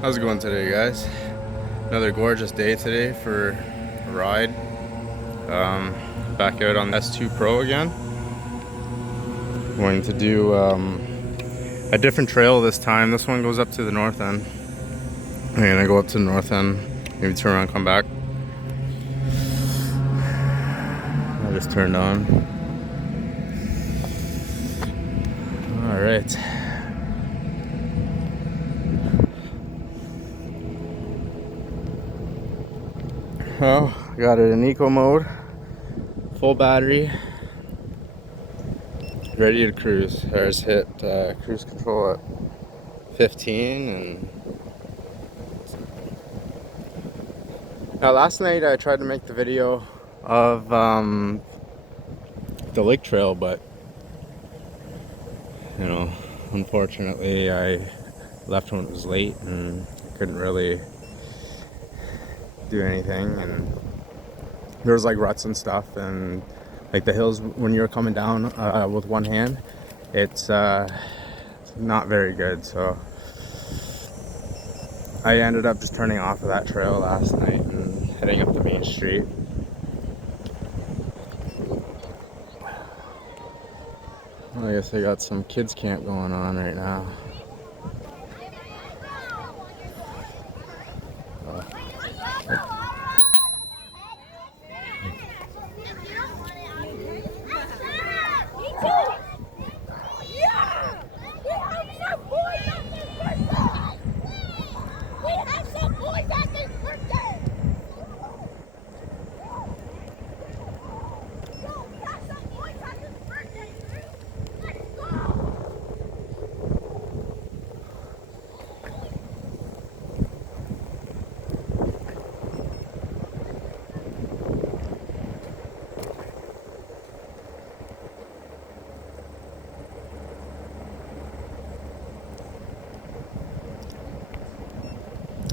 How's it going today, guys? Another gorgeous day today for a ride. Back out on S2 Pro again. Going to do a different trail this time. This one goes up to the north end. I'm gonna go up to the north end, maybe turn around, come back. I just turned on. All right. Well, got it in eco mode, full battery, ready to cruise. I just hit cruise control at 15 and now last night I tried to make the video of the lake trail, but you know, unfortunately I left when it was late and couldn't really do anything, and there was like ruts and stuff, and like the hills when you're coming down with one hand, it's not very good. So I ended up just turning off of that trail last night and heading up the main street. I guess I got some kids camp going on right now.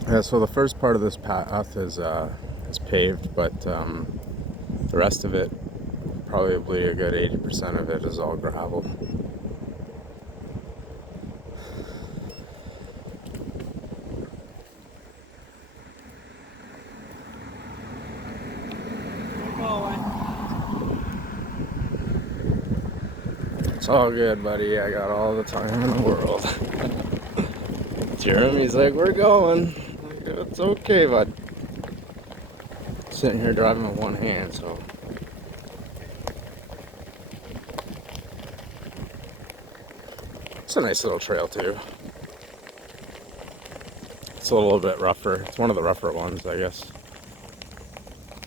Yeah, so the first part of this path is paved, but the rest of it, probably a good 80% of it, is all gravel. It's all good, buddy. I got all the time in the world. Jeremy's like, we're going. It's okay, bud. Sitting here driving with one hand, so. It's a nice little trail, too. It's a little bit rougher. It's one of the rougher ones, I guess.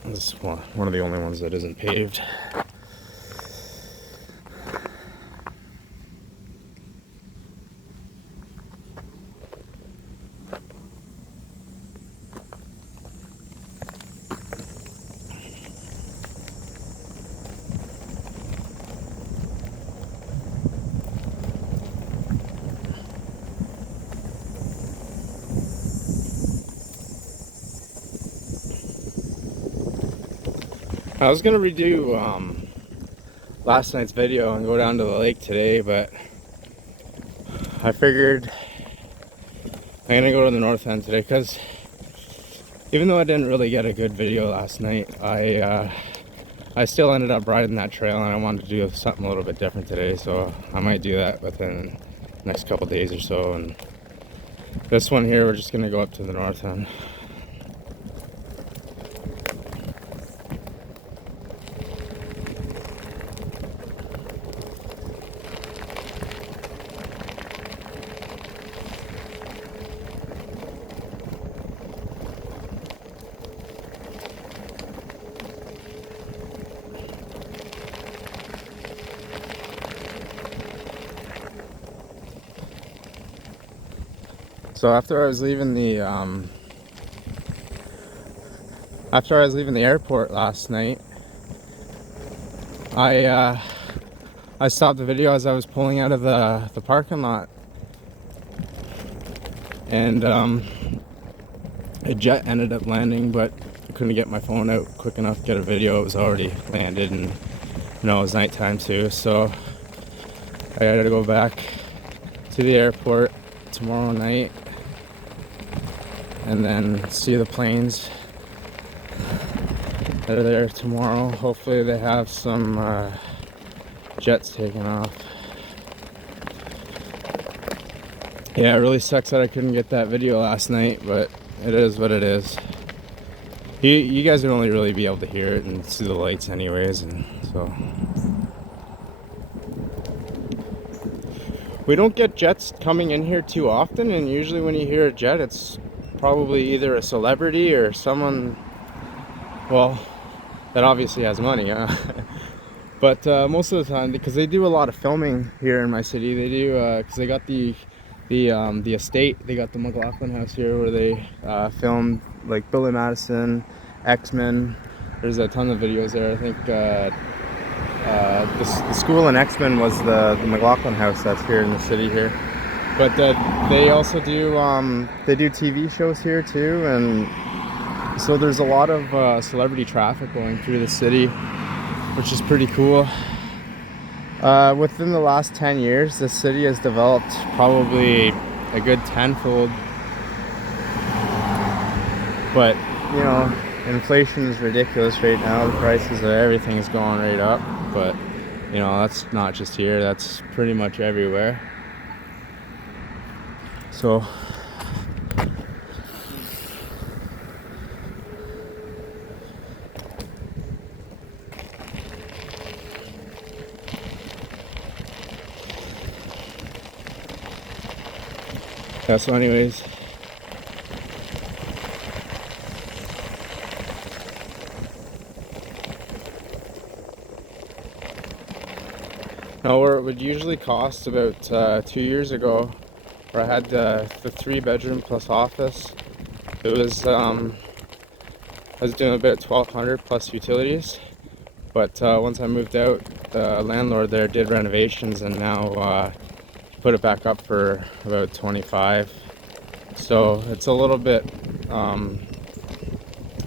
This is one of the only ones that isn't paved. I was gonna redo last night's video and go down to the lake today, but I figured I'm gonna go to the north end today, because even though I didn't really get a good video last night, I still ended up riding that trail, and I wanted to do something a little bit different today, so I might do that within the next couple days or so. And this one here, we're just gonna go up to the north end. So after I was leaving the airport last night, I stopped the video as I was pulling out of the parking lot, and a jet ended up landing, but I couldn't get my phone out quick enough to get a video. It was already landed, and it was nighttime too, so I had to go back to the airport tomorrow night and then see the planes that are there tomorrow. Hopefully they have some jets taking off. Yeah, it really sucks that I couldn't get that video last night, but it is what it is. You guys would only really be able to hear it and see the lights anyways, and so. We don't get jets coming in here too often, and usually when you hear a jet, it's probably either a celebrity or someone, well, that obviously has money. But most of the time, because they do a lot of filming here in my city, they do, because they got the estate, they got the McLaughlin house here where they filmed like Billy Madison, X-Men. There's a ton of videos there. I think the school in X-Men was the McLaughlin house that's here in the city here. But they also do they do TV shows here too, and so there's a lot of celebrity traffic going through the city, which is pretty cool. Within the last 10 years, the city has developed probably a good tenfold. But, you know, inflation is ridiculous right now. The prices of everything is going right up. But, you know, that's not just here. That's pretty much everywhere. So, yeah, so anyways, now where it would usually cost about 2 years ago, where I had the 3-bedroom plus office, it was I was doing about $1,200 plus utilities. But once I moved out, the landlord there did renovations, and now put it back up for about 25. So it's a little bit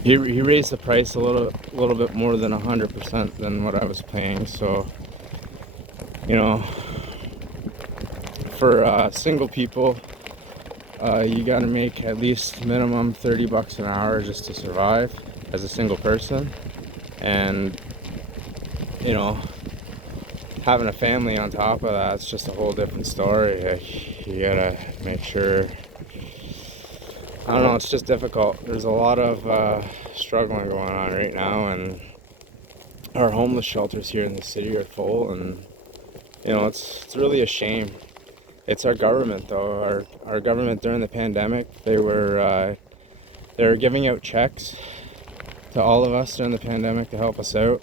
he raised the price a little bit more than 100% than what I was paying. So, you know, for single people, you gotta make at least minimum $30 an hour just to survive as a single person. And, you know, having a family on top of that, it's just a whole different story. You gotta make sure, I don't know, it's just difficult. There's a lot of struggling going on right now, and our homeless shelters here in the city are full, and, you know, it's really a shame. It's our government, though. Our government during the pandemic, they were giving out checks to all of us during the pandemic to help us out.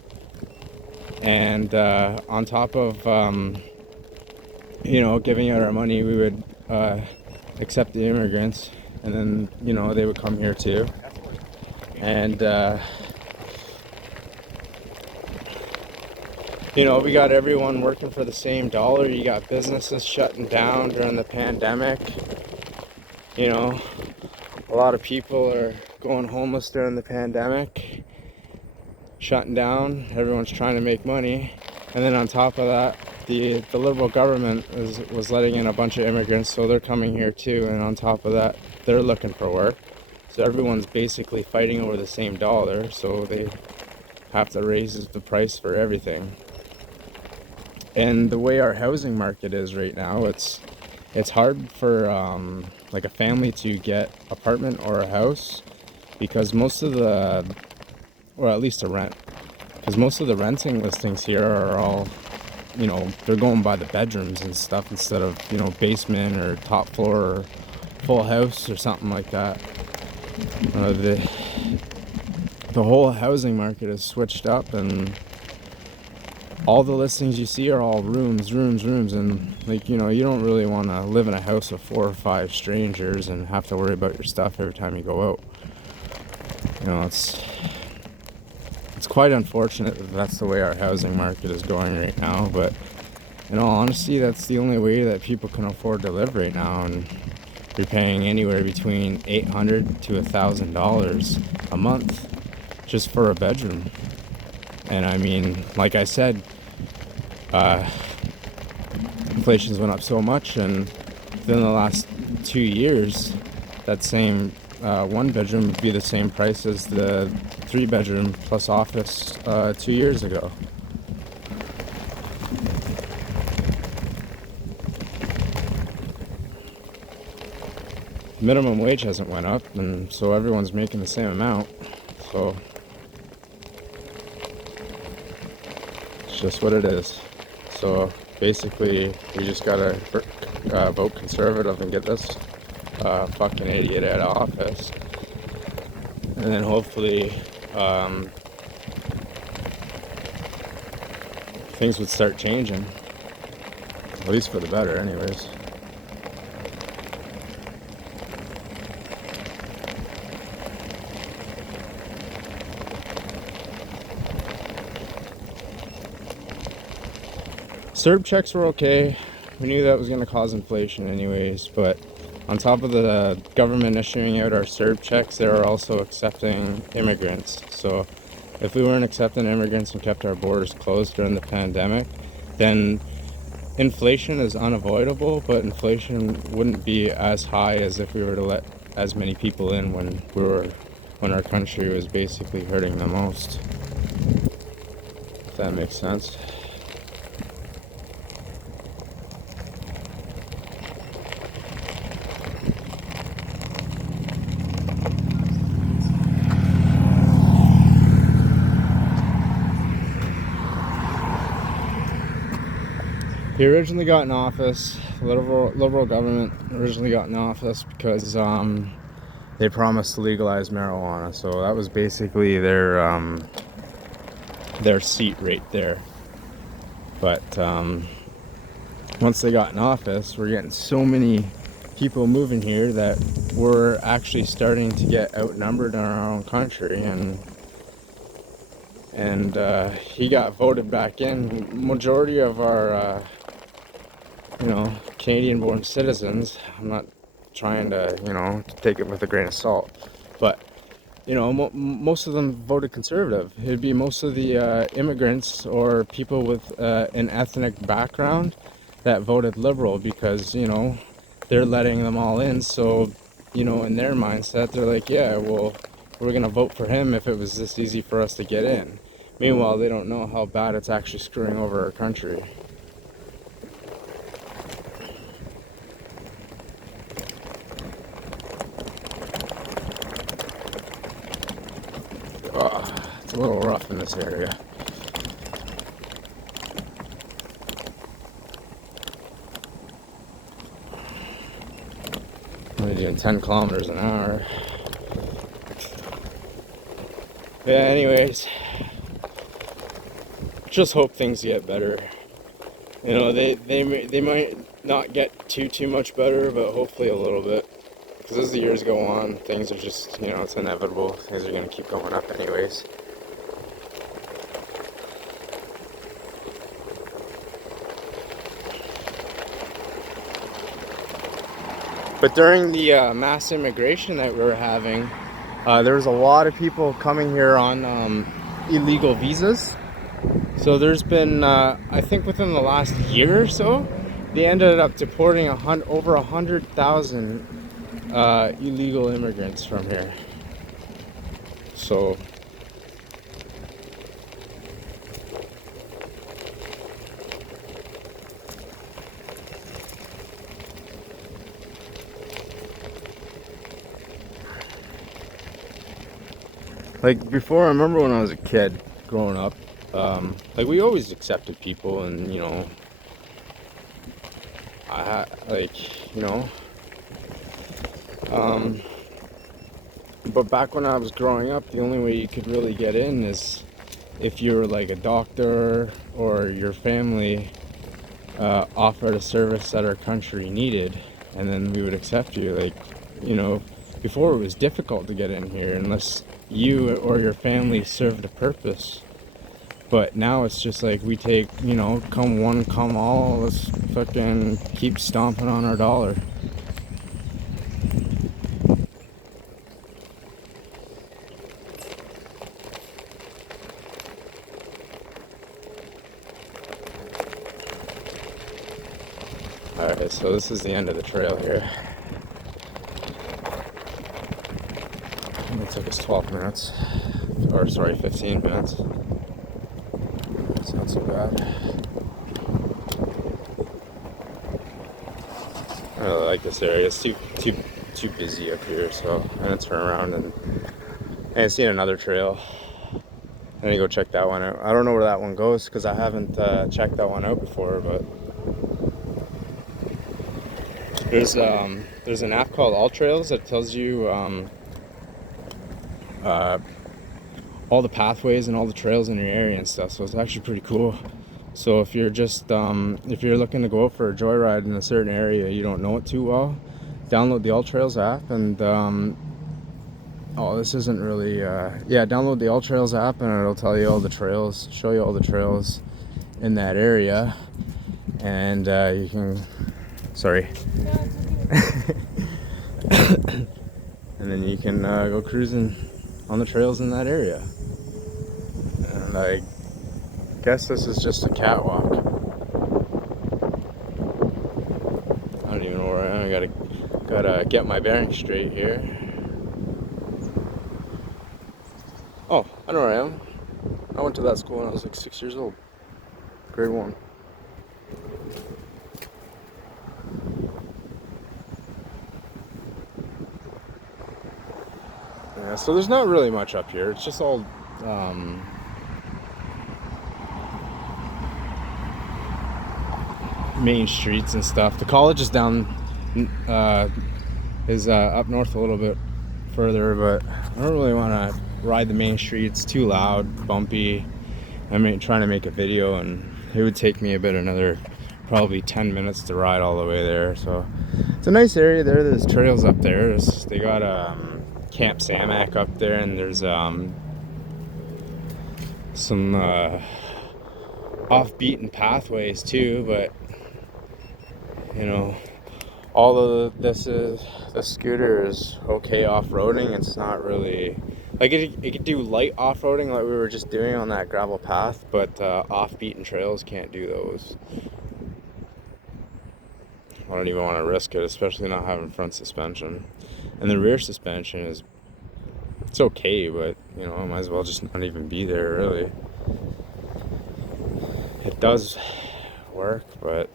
And on top of, you know, giving out our money, we would accept the immigrants, and then, you know, they would come here too. And, you know, we got everyone working for the same dollar. You got businesses shutting down during the pandemic. You know, a lot of people are going homeless during the pandemic, shutting down. Everyone's trying to make money, and then on top of that, the liberal government was letting in a bunch of immigrants, so they're coming here too. And on top of that, they're looking for work. So everyone's basically fighting over the same dollar. So they have to raise the price for everything. And the way our housing market is right now, it's hard for like a family to get apartment or a house, because most of the, or at least a rent, because most of the renting listings here are all, you know, they're going by the bedrooms and stuff instead of, you know, basement or top floor or full house or something like that. The whole housing market is switched up, and all the listings you see are all rooms, and, like, you know, you don't really want to live in a house of 4 or 5 strangers and have to worry about your stuff every time you go out. You know, it's quite unfortunate that that's the way our housing market is going right now, but in all honesty, that's the only way that people can afford to live right now. And you're paying anywhere between $800 to $1,000 a month just for a bedroom. And I mean, like I said, inflation's went up so much, and within the last 2 years, that same one bedroom would be the same price as the 3-bedroom plus office 2 years ago. Minimum wage hasn't went up, and so everyone's making the same amount. So it's just what it is. So basically, we just gotta vote conservative and get this fucking idiot out of office, and then hopefully things would start changing, at least for the better, anyways. CERB checks were okay. We knew that was going to cause inflation anyways, but on top of the government issuing out our CERB checks, they are also accepting immigrants. So if we weren't accepting immigrants and kept our borders closed during the pandemic, then inflation is unavoidable, but inflation wouldn't be as high as if we were to let as many people in when our country was basically hurting the most. If that makes sense. He originally got in office, liberal government originally got in office because they promised to legalize marijuana. So that was basically their seat right there. But once they got in office, we're getting so many people moving here that we're actually starting to get outnumbered in our own country, and he got voted back in. Majority of our Canadian-born citizens, I'm not trying to, take it with a grain of salt, but, most of them voted conservative. It'd be most of the immigrants or people with an ethnic background that voted liberal because, they're letting them all in. So, in their mindset, they're like, yeah, well, we're going to vote for him if it was this easy for us to get in. Meanwhile, they don't know how bad it's actually screwing over our country. It's a little rough in this area. I'm doing 10 kilometers an hour. Yeah, anyways, just hope things get better. They might not get too much better, but hopefully a little bit. Because as the years go on, things are just, it's inevitable. Things are going to keep going up anyways. But during the mass immigration that we were having, there was a lot of people coming here on illegal visas. So there's been, I think within the last year or so, they ended up deporting over 100,000 illegal immigrants from here. So like before, I remember when I was a kid growing up, we always accepted people, and but back when I was growing up, the only way you could really get in is if you were like a doctor or your family offered a service that our country needed, and then we would accept you. Before it was difficult to get in here unless you or your family served a purpose. But now it's just like we take, come one, come all, let's fucking keep stomping on our dollar. Alright, so this is the end of the trail here. It took us 12 minutes, or sorry, 15 minutes. It's not so bad. I really like this area. It's too busy up here, so I'm gonna turn around and I seen another trail. I'm gonna go check that one out. I don't know where that one goes because I haven't checked that one out before, but there's an app called All Trails that tells you all the pathways and all the trails in your area and stuff. So it's actually pretty cool. So if you're just if you're looking to go out for a joyride in a certain area, you don't know it too well, download the All Trails app and oh, this isn't really yeah, download the All Trails app and it'll tell you all the trails, show you all the trails in that area, and you can, sorry. And then you can go cruising on the trails in that area. And I guess this is just a catwalk. I don't even know where I am. I gotta get my bearings straight here. Oh, I know where I am. I went to that school when I was like 6 years old. Grade 1. Yeah, so there's not really much up here. It's just all main streets and stuff. The college is down, up north a little bit further, but I don't really want to ride the main streets. Too loud, bumpy. I'm trying to make a video, and it would take me another probably 10 minutes to ride all the way there. So it's a nice area there. There's trails up there. They got Camp Samac up there, and there's some off-beaten pathways too, but you know, the scooter is okay off-roading. It's not really like it could do light off-roading like we were just doing on that gravel path, but off-beaten trails can't do those. I don't even want to risk it, especially not having front suspension. And the rear suspension it's okay, but you know, I might as well just not even be there really. It does work, but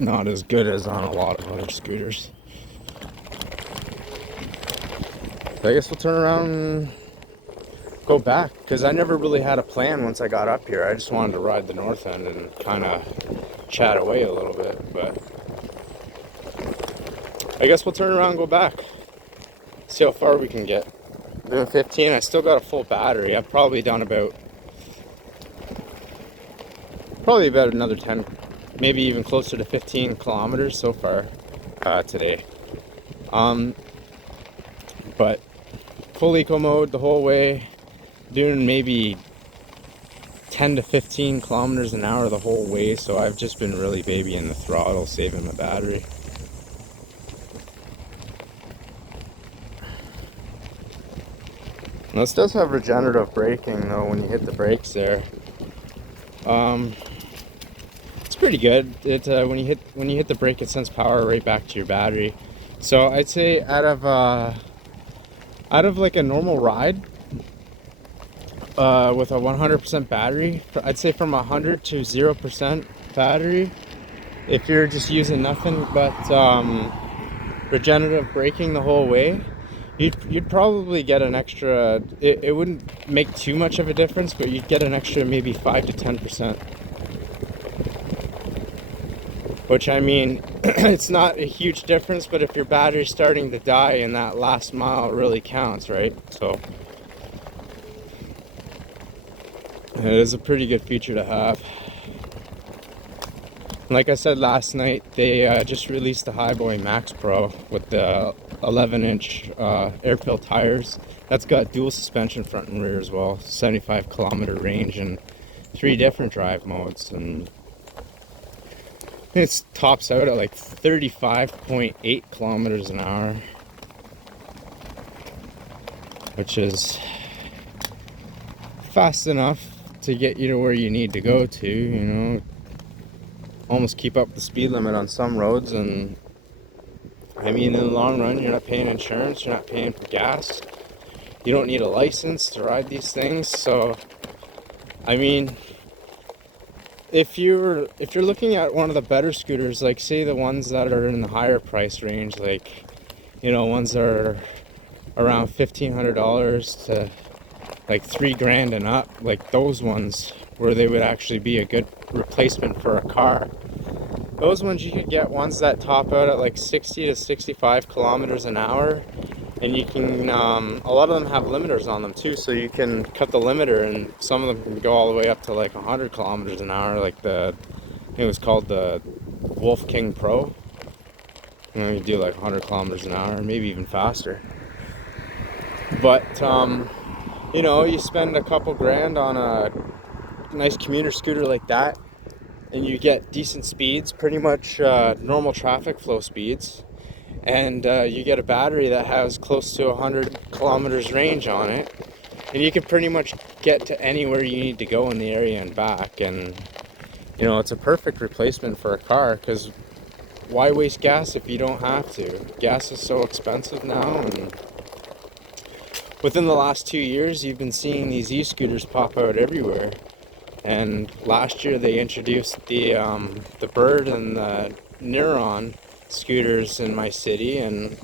not as good as on a lot of other scooters. So I guess we'll turn around and go back, because I never really had a plan once I got up here. I just wanted to ride the north end and kind of chat away a little bit, but I guess we'll turn around and go back, see how far we can get. Doing 15, I still got a full battery. I've probably done about another 10, maybe even closer to 15 kilometers so far today. But full eco mode the whole way, doing maybe 10 to 15 kilometers an hour the whole way, so I've just been really babying the throttle, saving my battery. Now, this does have regenerative braking though when you hit the brakes there. It's pretty good. When you hit the brake, it sends power right back to your battery. So I'd say out of like a normal ride with a 100% battery, I'd say from 100 to 0% battery, if you're just using nothing but regenerative braking the whole way, you'd probably get an extra, it wouldn't make too much of a difference, but you'd get an extra maybe 5 to 10%. Which, I mean, it's not a huge difference, but if your battery's starting to die in that last mile, it really counts, right? So it is a pretty good feature to have. Like I said last night, they just released the Hiboy Max Pro with the 11-inch air-filled tires. That's got dual suspension front and rear as well, 75 kilometer range, and 3 different drive modes, and it tops out at like 35.8 kilometers an hour, which is fast enough to get you to where you need to go to, you know, almost keep up the speed limit on some roads, and I mean, in the long run, you're not paying insurance, you're not paying for gas. You don't need a license to ride these things. So, I mean, if you're looking at one of the better scooters, like say the ones that are in the higher price range, like, you know, ones that are around $1,500 to like $3,000 and up, like those ones where they would actually be a good replacement for a car. Those ones you could get ones that top out at like 60 to 65 kilometers an hour, and you can a lot of them have limiters on them too, so you can cut the limiter, and some of them can go all the way up to like 100 kilometers an hour, like I think it was called the Wolf King Pro. You know, you do like 100 kilometers an hour, maybe even faster. But you know, you spend a couple grand on a nice commuter scooter like that, and you get decent speeds, pretty much normal traffic flow speeds, and you get a battery that has close to 100 kilometers range on it, and you can pretty much get to anywhere you need to go in the area and back. And you know, it's a perfect replacement for a car, because why waste gas if you don't have to? Gas is so expensive now, and within the last 2 years you've been seeing these e-scooters pop out everywhere. And last year they introduced the Bird and the Neuron scooters in my city, and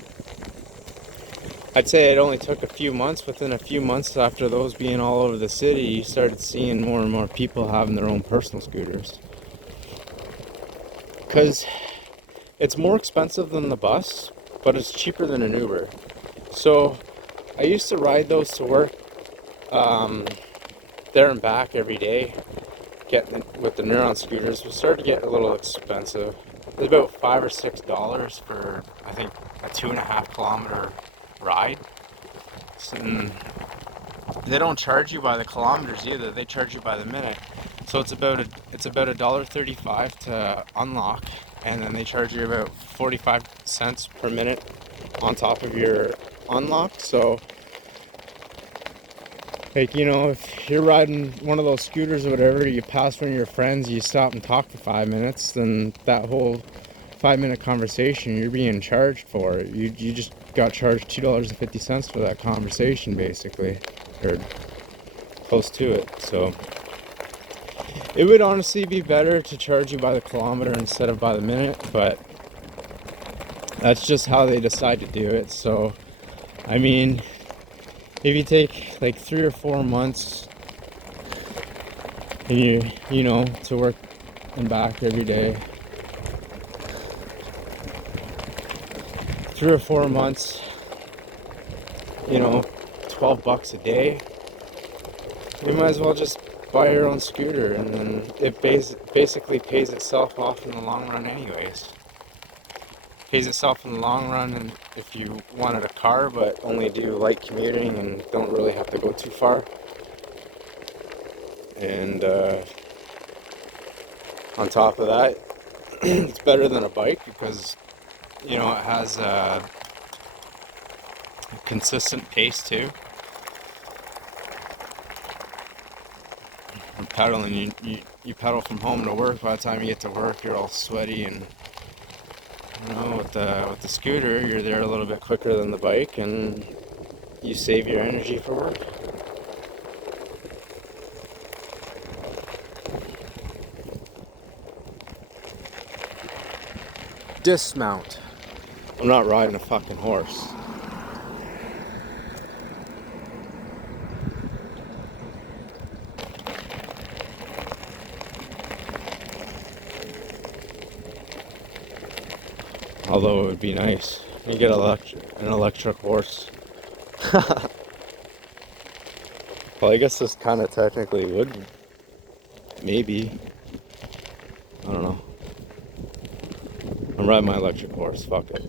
I'd say it only took a few months. Within a few months after those being all over the city, you started seeing more and more people having their own personal scooters. Because it's more expensive than the bus, but it's cheaper than an Uber. So I used to ride those to work there and back every day. With the Neuron scooters, we started to get a little expensive. It was about $5 or $6 for, I think, a 2.5 kilometer ride. And they don't charge you by the kilometers either; they charge you by the minute. So it's about $1.35 to unlock, and then they charge you about 45 cents per minute on top of your unlock. So, like, you know, if you're riding one of those scooters or whatever, you pass one of your friends, you stop and talk for 5 minutes, then that whole 5-minute conversation you're being charged for. You just got charged $2.50 for that conversation, basically, or close to it. So it would honestly be better to charge you by the kilometer instead of by the minute, but that's just how they decide to do it. So, I mean, if you take like 3 or 4 months and you know, to work and back every day, 3 or 4 months, you know, $12 a day, you might as well just buy your own scooter, and then it basically pays itself off in the long run anyways. Pays itself in the long run, and if you wanted a car but only do light commuting and don't really have to go too far. And on top of that, it's better than a bike because, you know, it has a consistent pace too. And pedaling, you pedal from home to work. By the time you get to work, you're all sweaty, and you know, with the scooter, you're there a little bit quicker than the bike, and you save your energy for work. Dismount. I'm not riding a fucking horse. Although it would be nice. You get an electric horse. Well, I guess this kind of technically would. Maybe. I don't know. I'm riding my electric horse. Fuck it.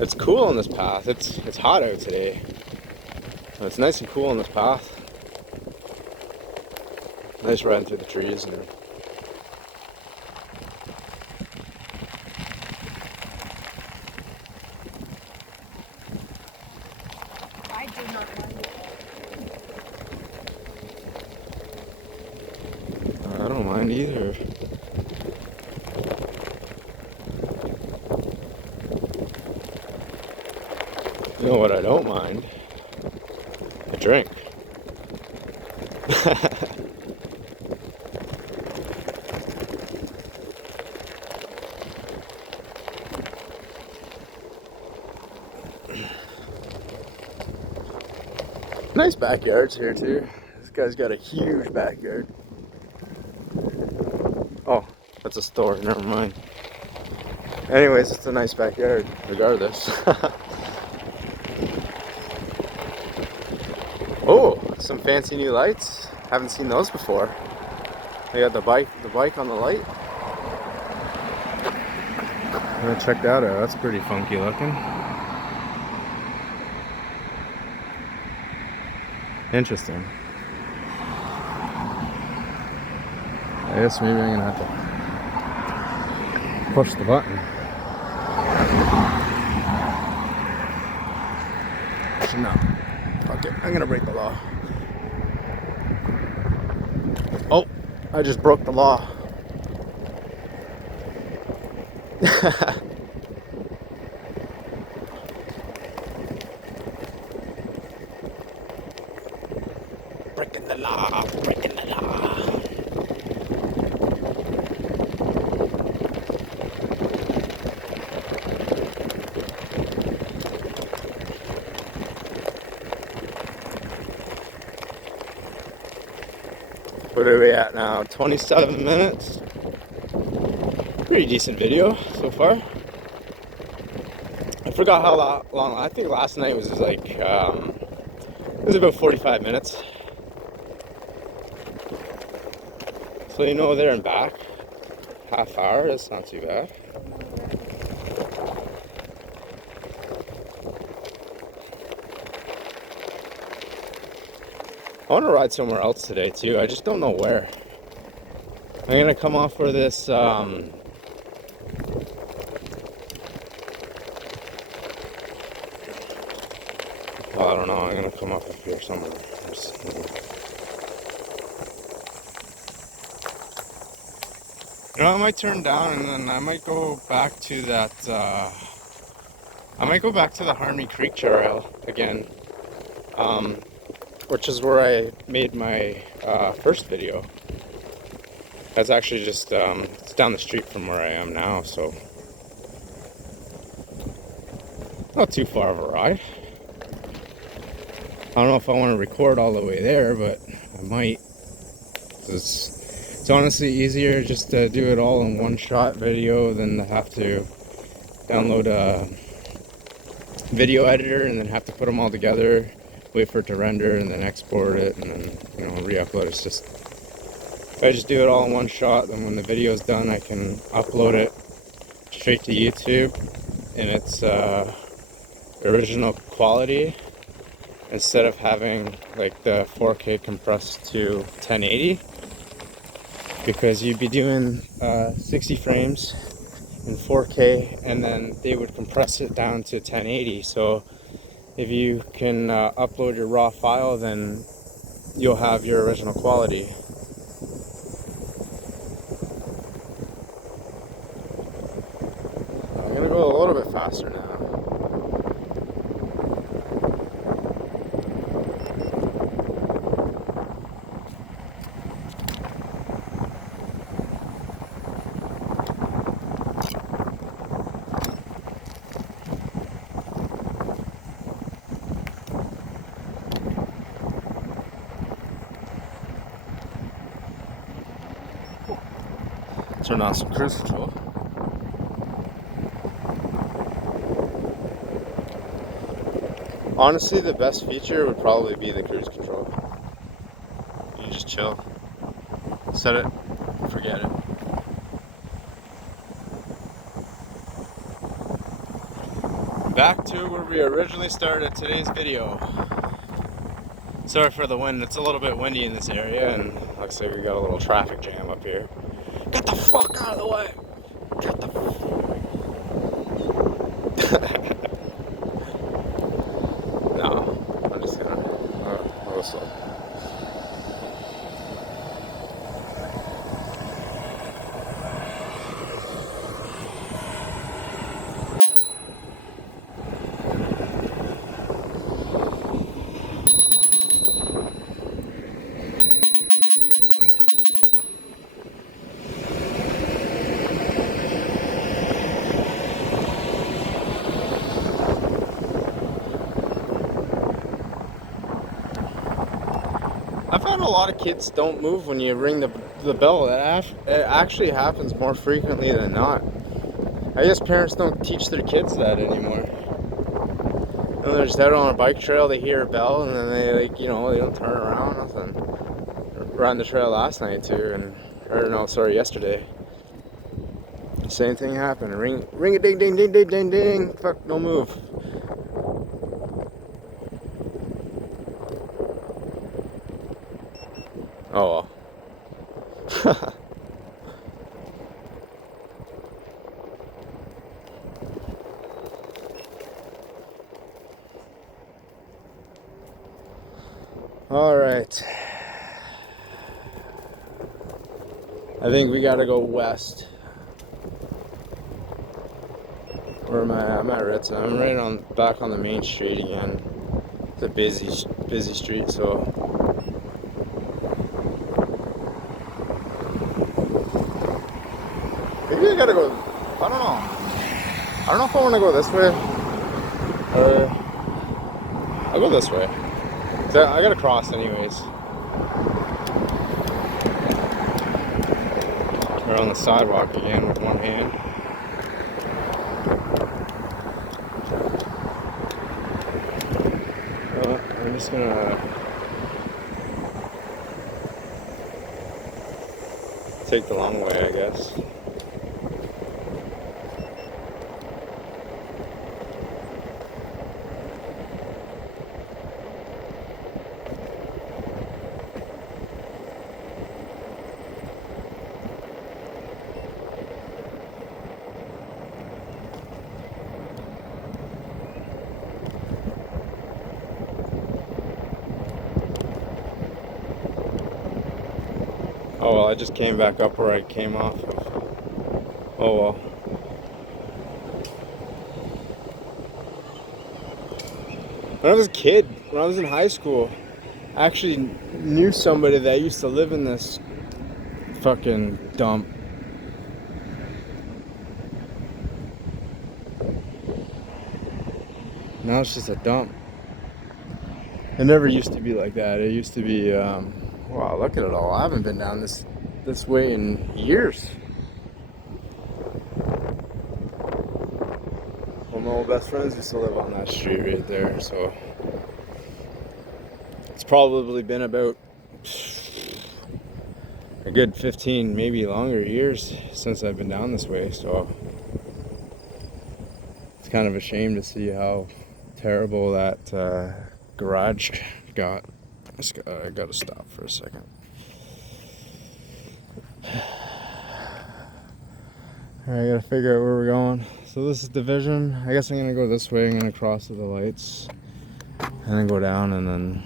It's cool on this path. It's hot out today. It's nice and cool on this path. Nice riding through the trees and I do not mind it. I don't mind either. You know what I don't mind? A drink. Nice backyards here too. This guy's got a huge backyard. Oh, that's a store, never mind. Anyways, it's a nice backyard, regardless. Oh, some fancy new lights. Haven't seen those before. They got the bike on the light. I'm gonna check that out. That's pretty funky looking. Interesting. I guess maybe I'm gonna have to push the button. No. Okay, I'm gonna break the law. Oh, I just broke the law. Breaking the law, breaking the law. What are we at now? 27 minutes. Pretty decent video so far. I forgot how long. I think last night was like it was about 45 minutes. So you know, there and back, half hour. That's not too bad. I want to ride somewhere else today too. I just don't know where. I'm gonna come off where this I don't know. I'm gonna come off up here somewhere. You know, I might turn down and then I might go back to that. I might go back to the Harmony Creek Trail again, which is where I made my first video. That's actually just it's down the street from where I am now, so not too far of a ride. I don't know if I want to record all the way there, but I might. It's honestly easier just to do it all in one shot video than to have to download a video editor and then have to put them all together, wait for it to render and then export it and then, you know, re-upload. It's just, if I just do it all in one shot, then when the video's done I can upload it straight to YouTube in its original quality instead of having like the 4K compressed to 1080, because you'd be doing 60 frames in 4K and then they would compress it down to 1080. So if you can upload your raw file, then you'll have your original quality. I'm gonna go a little bit faster now. Turn on some cruise control. Honestly, the best feature would probably be the cruise control. You can just chill. Set it, forget it. Back to where we originally started today's video. Sorry for the wind. It's a little bit windy in this area, and looks like we got a little traffic jam up here. Get the fuck out of the way! Get the No, I'm just gonna go slow. I found a lot of kids don't move when you ring the bell. It actually happens more frequently than not. I guess parents don't teach their kids that anymore. You know, they're just out on a bike trail, they hear a bell, and then they they don't turn around, nothing. Ran the trail last night too, yesterday. Same thing happened. Ring a ding ding ding ding ding ding. Fuck, no move. Oh well. All right. I think we gotta go west. Where am I? I'm at Ritz. I'm right on back on the main street again. It's a busy street, so. Maybe I gotta go. I don't know. I don't know if I want to go this way or I'll go this way. I gotta cross anyways. We're on the sidewalk again with one hand. I'm just gonna take the long way, I guess. Oh well, I just came back up where I came off of. Oh well. When I was a kid, when I was in high school, I actually knew somebody that used to live in this fucking dump. Now it's just a dump. It never used to be like that. It used to be, wow, look at it all. I haven't been down this way in years. Well, my old best friends used to live on that street right there, so it's probably been about a good 15, maybe longer years since I've been down this way, so it's kind of a shame to see how terrible that garage got. I gotta stop for a second. Alright, I gotta figure out where we're going. So this is Division. I guess I'm gonna go this way. I'm gonna cross to the lights and then go down and then.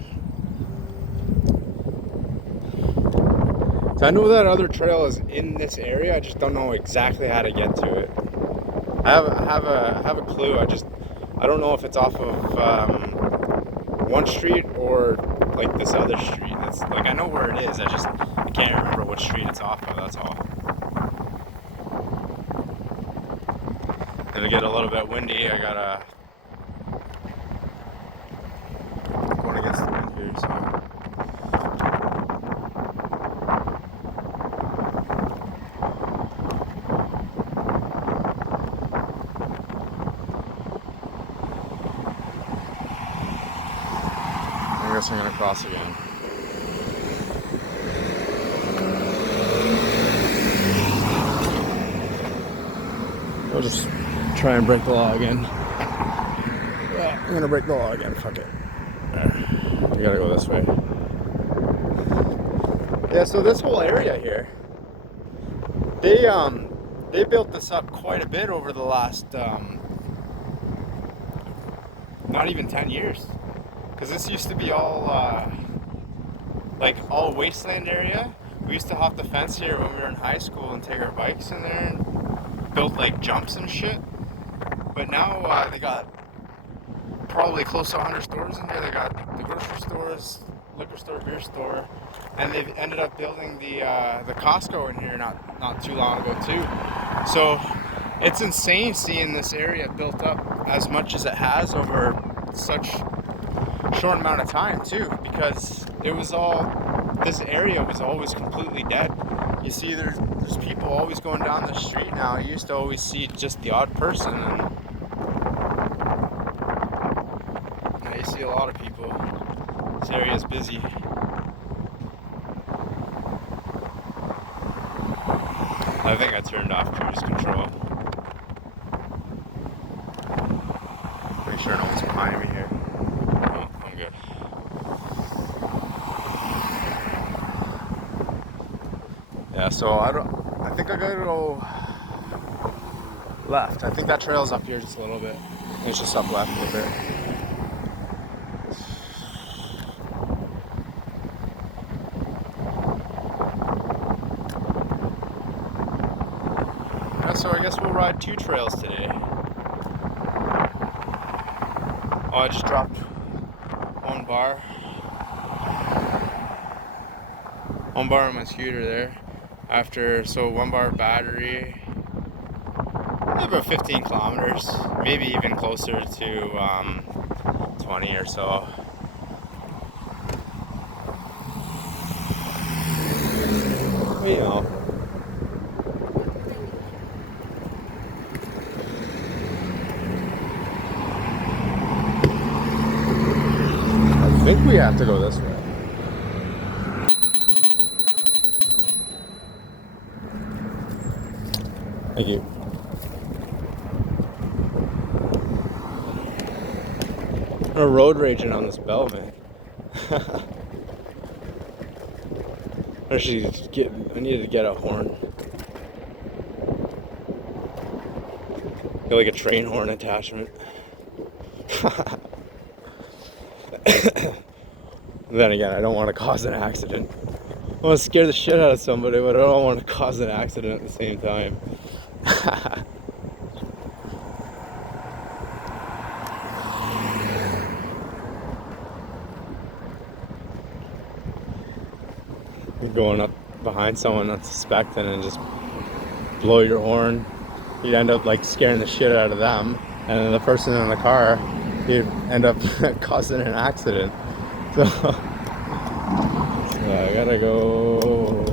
So I know that other trail is in this area. I just don't know exactly how to get to it. I have a clue. I don't know if it's off of one street or like this other street. It's like I know where it is. I can't remember what street it's off of. That's all. It'll get a little bit windy. I gotta going against the wind here, so. I guess I'm gonna cross again. We'll just try and break the law again. Yeah, I'm gonna break the law again. Fuck it. we gotta go this way. Yeah, so this whole area here, they built this up quite a bit over the last not even 10 years, because this used to be all like all wasteland area. We used to hop the fence here when we were in high school and take our bikes in there and build like jumps and shit. But now they got probably close to 100 stores in here. They got the grocery stores, liquor store, beer store, and they've ended up building the Costco in here not too long ago too. So it's insane seeing this area built up as much as it has over such short amount of time too, because this area was always completely dead. You see there's people always going down the street now. You used to always see just the odd person, and now you see a lot of people. This area is busy. I think I turned off cruise control. Make sure no one's behind me here. Oh, I'm good. Yeah, so I think I gotta go left. I think that trail's up here just a little bit. It's just up left a little bit. Yeah, so I guess we'll ride two trails today. Oh, I just dropped one bar on my scooter there. So 1 bar battery, about 15 kilometers, maybe even closer to 20 or so. You know. I think we have to go this way. Thank you. I'm road raging on this bell, man. I needed to get a horn. Get like a train horn attachment. Then again, I don't want to cause an accident. I want to scare the shit out of somebody, but I don't want to cause an accident at the same time. Going up behind someone unsuspecting and just blow your horn, you'd end up like scaring the shit out of them, and then the person in the car, you'd end up causing an accident. So I gotta go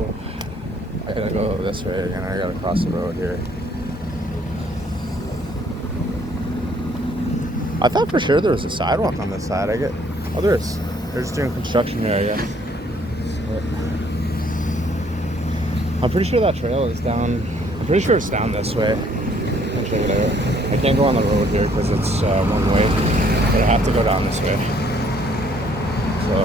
this way again. I gotta cross the road here. I thought for sure there was a sidewalk on this side. They're just doing construction here, I guess. But I'm pretty sure that trail is down. I'm pretty sure it's down this way. I'll check it out. I can't go on the road here because it's one way, but I have to go down this way. So,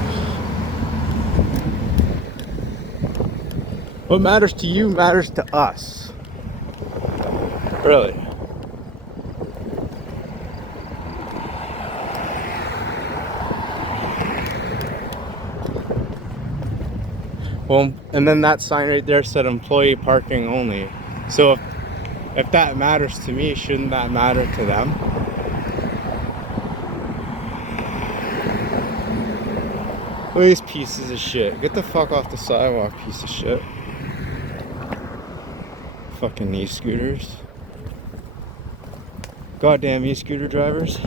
what matters to you matters to us. Really. Well, and then that sign right there said employee parking only. So if that matters to me, shouldn't that matter to them? Look at these pieces of shit. Get the fuck off the sidewalk, piece of shit. Fucking e-scooters. Goddamn e-scooter drivers.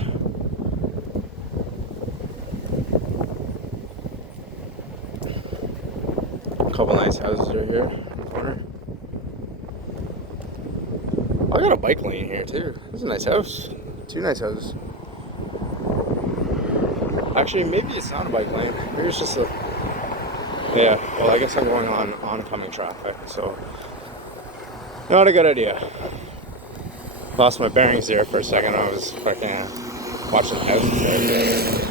Couple nice houses right here in the corner. I got a bike lane here too. This is a nice house. 2 nice houses. Actually, maybe it's not a bike lane. Maybe it's just a... Yeah, well, I guess I'm going on oncoming traffic, so... Not a good idea. Lost my bearings there for a second. I was fucking watching the houses there.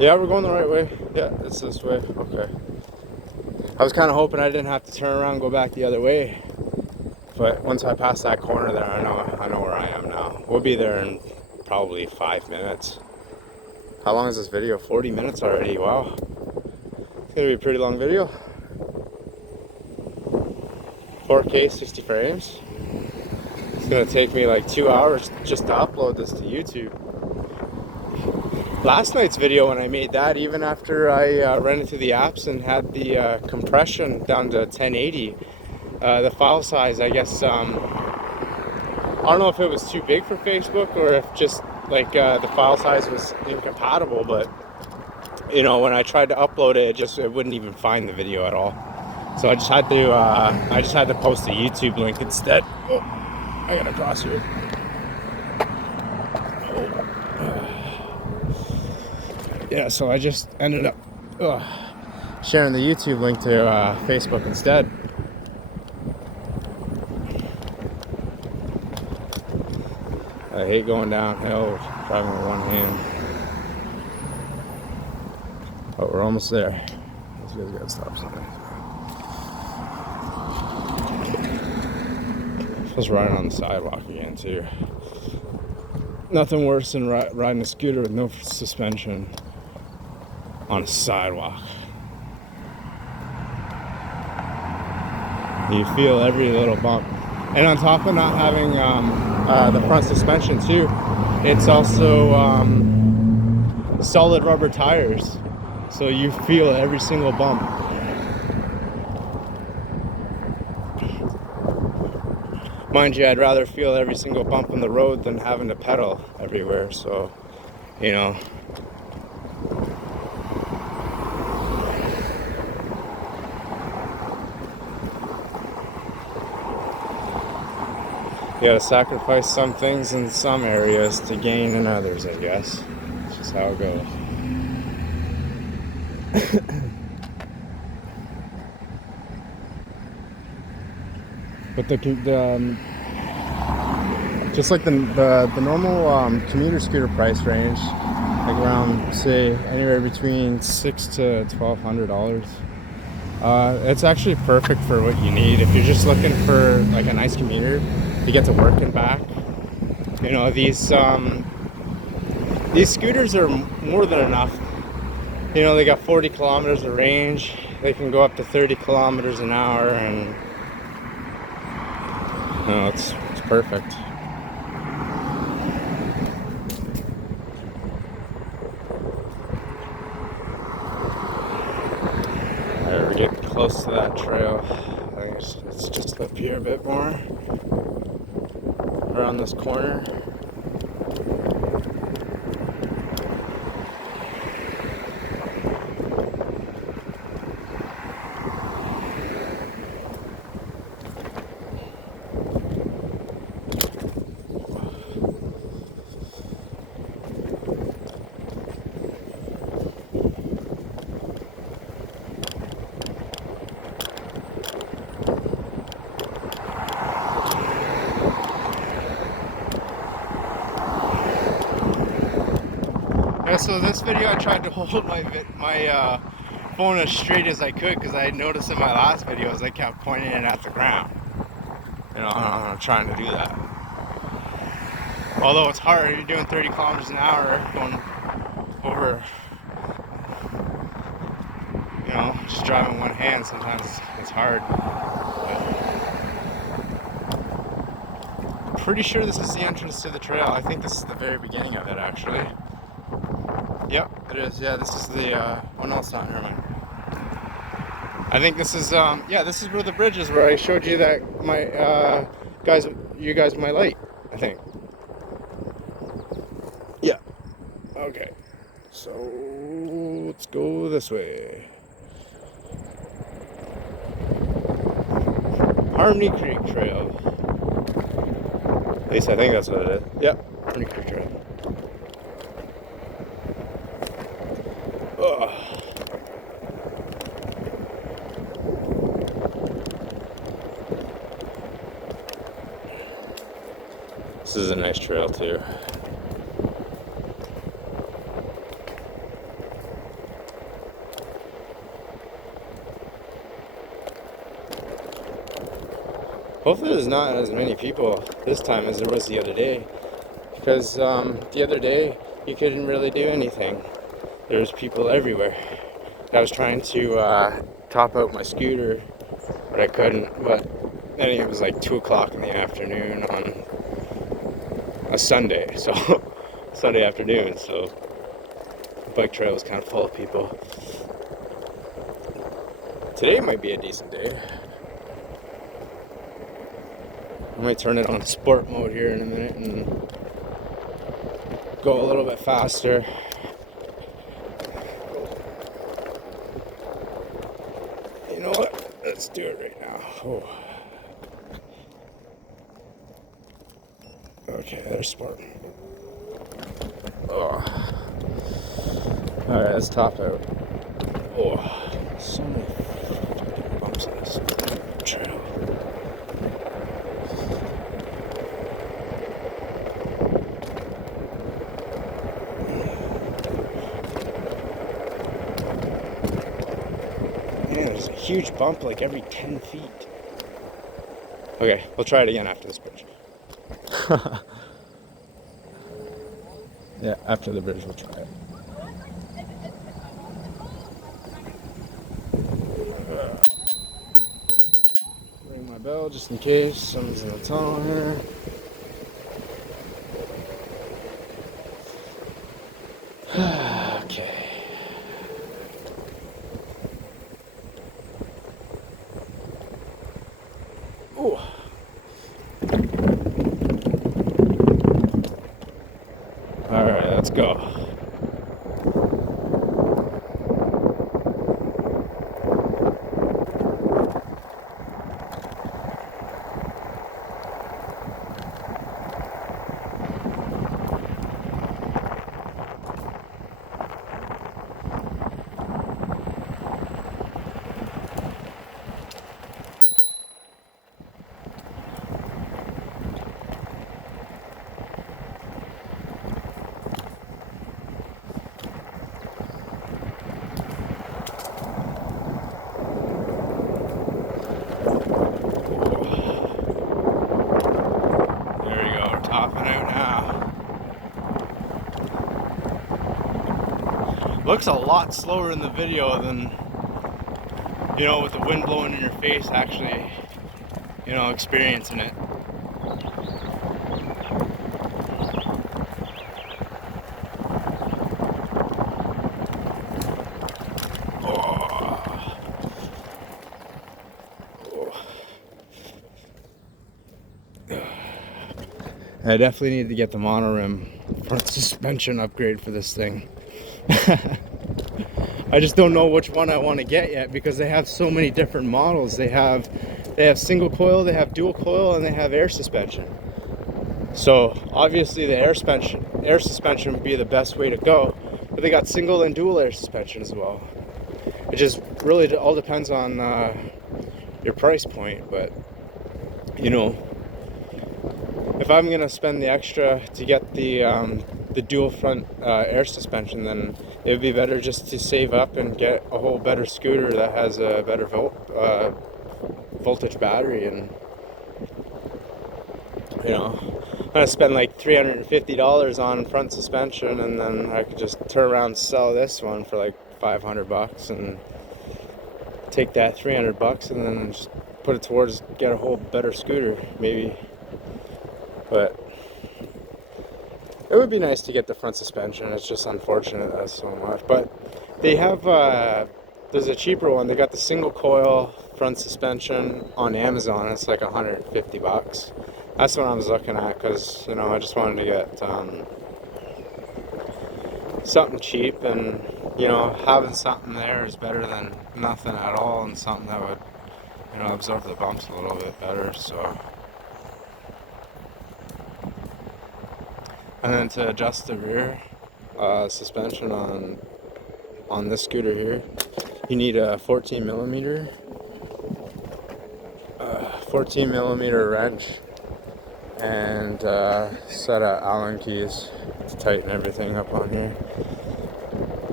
Yeah, we're going the right way. Yeah, it's this way. Okay. I was kind of hoping I didn't have to turn around and go back the other way. But once I pass that corner there, I know where I am now. We'll be there in probably 5 minutes. How long is this video? 40 minutes already. Wow. It's gonna be a pretty long video. 4K, 60 frames. It's gonna take me like 2 hours just to upload this to YouTube. Last night's video, when I made that, even after I ran into the apps and had the compression down to 1080, the file size, I guess, I don't know if it was too big for Facebook or if just like the file size was incompatible, but you know, when I tried to upload it, it wouldn't even find the video at all. So I just had to post a YouTube link instead. Oh, I gotta cross here. Yeah, so I just ended up sharing the YouTube link to Facebook instead. I hate going downhill, driving with one hand. But we're almost there. These guys got stop signs. Feels riding on the sidewalk again too. Nothing worse than riding a scooter with no suspension on a sidewalk. You feel every little bump. And on top of not having the front suspension too, it's also solid rubber tires. So you feel every single bump. Mind you, I'd rather feel every single bump on the road than having to pedal everywhere. So, you know. You gotta sacrifice some things in some areas to gain in others, I guess. That's just how it goes. But just like the normal commuter scooter price range, like around, say, anywhere between $600 to $1,200. It's actually perfect for what you need if you're just looking for like a nice commuter to get to work and back. You know, these scooters are more than enough. You know, they got 40 kilometers of range. They can go up to 30 kilometers an hour, and you know, it's perfect. Alright, we're getting close to that trail. I think it's just up here a bit more. Around this corner. Yeah, so this video I tried to hold my phone as straight as I could, because I noticed in my last videos I kept pointing it at the ground. You know, I'm trying to do that. Although it's hard, you're doing 30 kilometers an hour going over, you know, just driving one hand, sometimes it's hard. But pretty sure this is the entrance to the trail. I think this is the very beginning of it, actually. Yep, it is. Yeah, this is the, oh no, it's not, never mind. I think this is, yeah, this is where the bridge is, where I showed you that you guys my light, I think. Yeah. Okay. So, let's go this way. Harmony Creek Trail. At least I think that's what it is. Yep, Harmony Creek Trail. Ugh. This is a nice trail too. Hopefully there's not as many people this time as there was the other day. Because the other day, you couldn't really do anything. There was people everywhere. I was trying to top out my scooter, but I couldn't. But then it was like 2 o'clock in the afternoon on a Sunday, so Sunday afternoon, so the bike trail was kind of full of people. Today might be a decent day. I might turn it on sport mode here in a minute and go a little bit faster. You know what? Let's do it right now. Oh. Okay, there's sport. Oh. Alright, let's top out. Oh, so many bumps on this trail. Man, there's a huge bump like every 10 feet. Okay, we'll try it again after this bridge. Yeah, after the bridge we'll try it. Ring my bell just in case someone's in the tunnel here. Okay. Ooh. Alright, let's go. Topping out now. Looks a lot slower in the video than, you know, with the wind blowing in your face, actually, you know, experiencing it. I definitely need to get the monorim front suspension upgrade for this thing. I just don't know which one I want to get yet because they have so many different models. They have single coil, they have dual coil, and they have air suspension. So obviously the air suspension would be the best way to go, but they got single and dual air suspension as well. It just really all depends on your price point, but you know, if I'm gonna spend the extra to get the dual front air suspension, then it would be better just to save up and get a whole better scooter that has a better voltage battery. And you know, I'm gonna spend like $350 on front suspension, and then I could just turn around and sell this one for like $500 and take that $300 and then just put it towards get a whole better scooter maybe. But it would be nice to get the front suspension. It's just unfortunate that's so much. But they have, there's a cheaper one. They got the single coil front suspension on Amazon. It's like $150. That's what I was looking at because, you know, I just wanted to get something cheap. And, you know, having something there is better than nothing at all, and something that would, you know, absorb the bumps a little bit better. So. And then to adjust the rear suspension on this scooter here, you need a 14 millimeter wrench and a set of Allen keys to tighten everything up on here.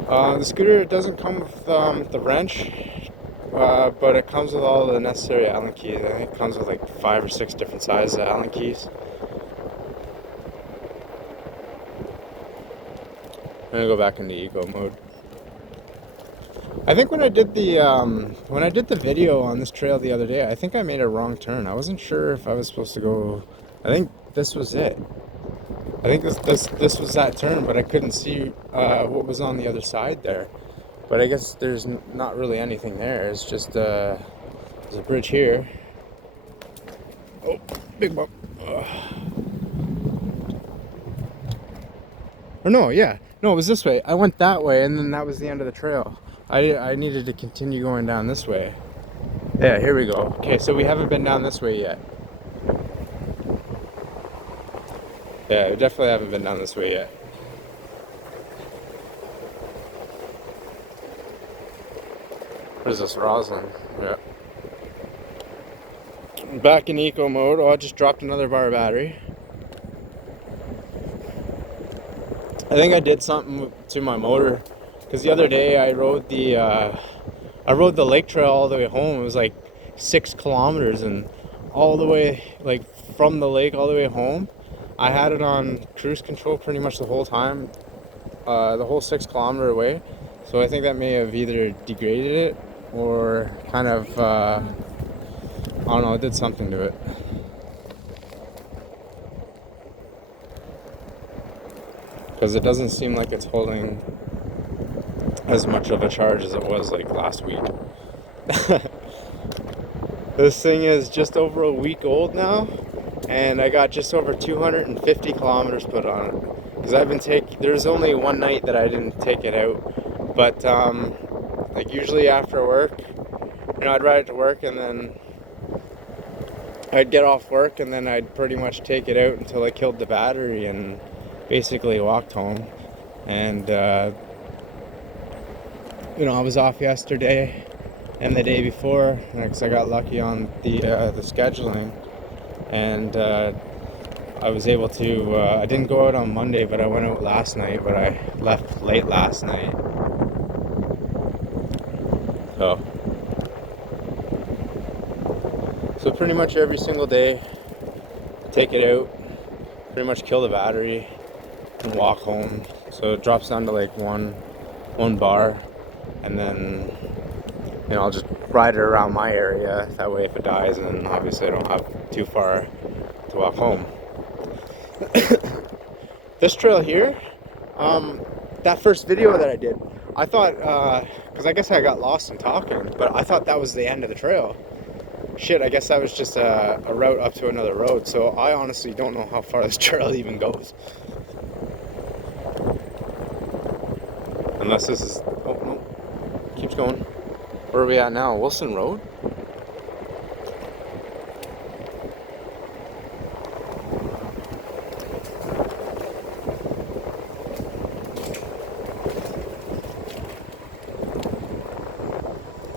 The scooter doesn't come with the wrench. but it comes with all the necessary Allen keys. I think it comes with like 5 or 6 different sizes of Allen keys. I'm gonna go back into eco mode. I think when I did the video on this trail the other day, I think I made a wrong turn. I wasn't sure if I was supposed to go. I think this was it. I think this was that turn, but I couldn't see what was on the other side there. But I guess there's not really anything there. It's just there's a bridge here. Oh, big bump. Or no, yeah. No, it was this way. I went that way, and then that was the end of the trail. I needed to continue going down this way. Yeah, here we go. Okay, so we haven't been down this way yet. Yeah, we definitely haven't been down this way yet. What is this, rosin? Yeah. Back in eco mode. Oh, I just dropped another bar battery. I think I did something to my motor, because the other day I rode the lake trail all the way home. It was like 6 kilometers, and all the way, like from the lake all the way home, I had it on cruise control pretty much the whole time, the whole 6 kilometer way. So I think that may have either degraded it or kind of, I don't know, it did something to it. Because it doesn't seem like it's holding as much of a charge as it was like last week. This thing is just over a week old now, and I got just over 250 kilometers put on it. Because I've been there's only one night that I didn't take it out, but like usually after work, I'd ride it to work, and then I'd get off work, and then I'd pretty much take it out until I killed the battery and basically walked home. And I was off yesterday and the day before because I got lucky on the scheduling, and I was able to I didn't go out on Monday, but I went out last night, but I left late last night. So pretty much every single day I take it out, pretty much kill the battery, and walk home. So it drops down to like one bar, and then I'll just ride it around my area. That way, if it dies, then obviously I don't have too far to walk home. This trail here, that first video that I did, I thought, because I guess I got lost in talking, but I thought that was the end of the trail. Shit, I guess that was just a route up to another road. So I honestly don't know how far this trail even goes. Unless this is, oh no, keeps going. Where are we at now? Wilson Road?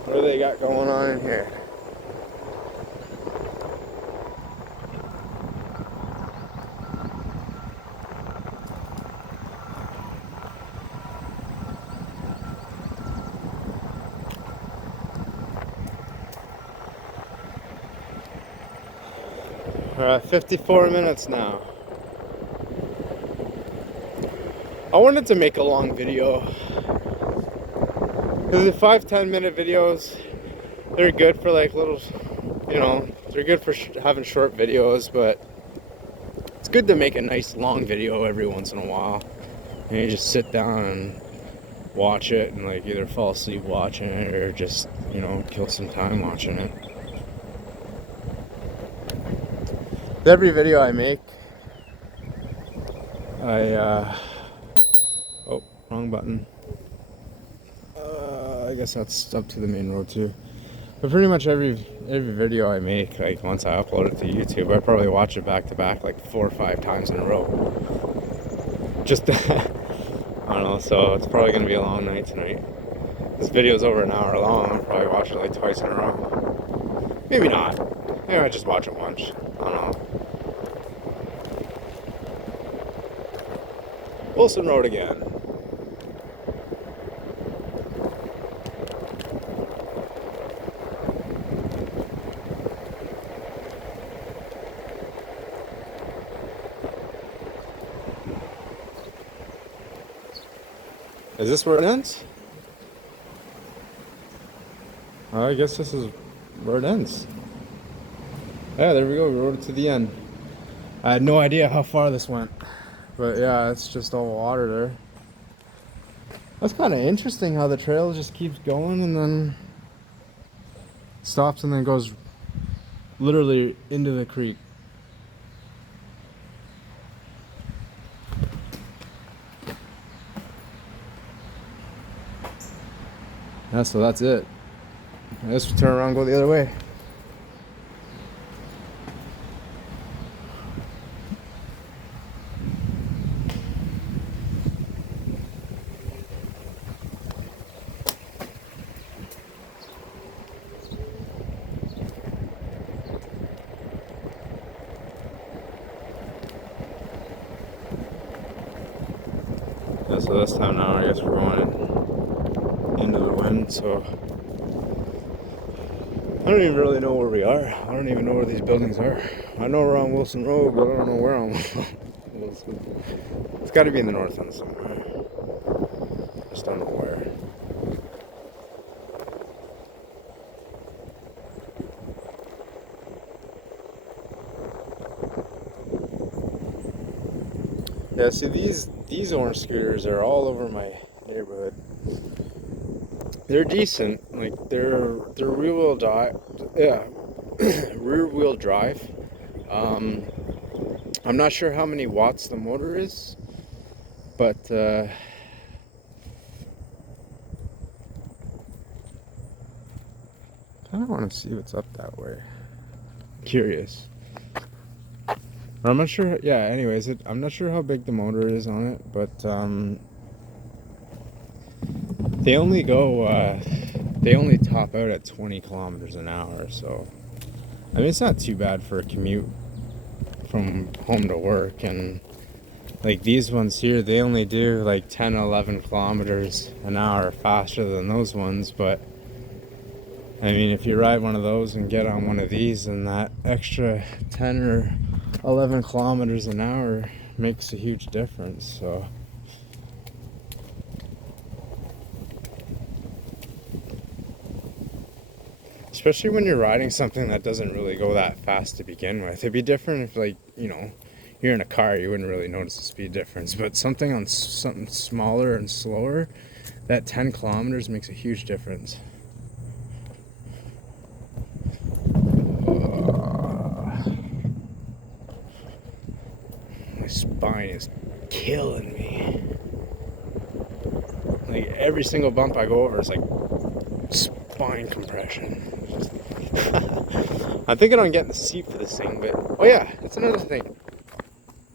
What do they got going on in here? We're at 54 minutes now. I wanted to make a long video, because the 5-10 minute videos, they're good for like little, they're good for having short videos, but it's good to make a nice long video every once in a while. And you just sit down and watch it and like either fall asleep watching it or just, kill some time watching it. Every video I make, oh, wrong button. I guess that's up to the main road too. But pretty much every video I make, like once I upload it to YouTube, I probably watch it back to back like 4 or 5 times in a row. Just, I don't know, so it's probably going to be a long night tonight. This video's over an hour long, I'll probably watch it like twice in a row. Maybe not. Maybe I just watch it once. I don't know. Wilson Road again. Is this where it ends? I guess this is where it ends. Yeah, there we go. We rode it to the end. I had no idea how far this went. But yeah, it's just all water there. That's kind of interesting how the trail just keeps going and then stops and then goes literally into the creek. Yeah, so that's it. I guess we'll turn around and go the other way. Yeah, so this time now I guess we're going into the wind, so I don't even really know where we are. I don't even know where these buildings are. I know we're on Wilson Road, but I don't know where on Wilson. It's got to be in the north end somewhere. Just don't know where. Yeah, see these orange scooters are all over my neighborhood. They're decent, like they're rear wheel drive. Yeah, rear wheel drive. I'm not sure how many watts the motor is, but kind of want to see what's up that way. Curious. I'm not sure. Yeah. Anyways, I'm not sure how big the motor is on it, but they only go. They only top out at 20 kilometers an hour. So, I mean, it's not too bad for a commute from home to work. And like these ones here, they only do like 10, 11 kilometers an hour faster than those ones. But I mean, if you ride one of those and get on one of these, then that extra 10 or 11 kilometers an hour makes a huge difference. So especially when you're riding something that doesn't really go that fast to begin with. It'd be different if, like, you know, you're in a car, you wouldn't really notice the speed difference, but something on something smaller and slower, that 10 kilometers makes a huge difference. My spine is killing me. Like every single bump I go over is like spine compression. I'm thinking on getting the seat for this thing, but oh yeah, that's another thing.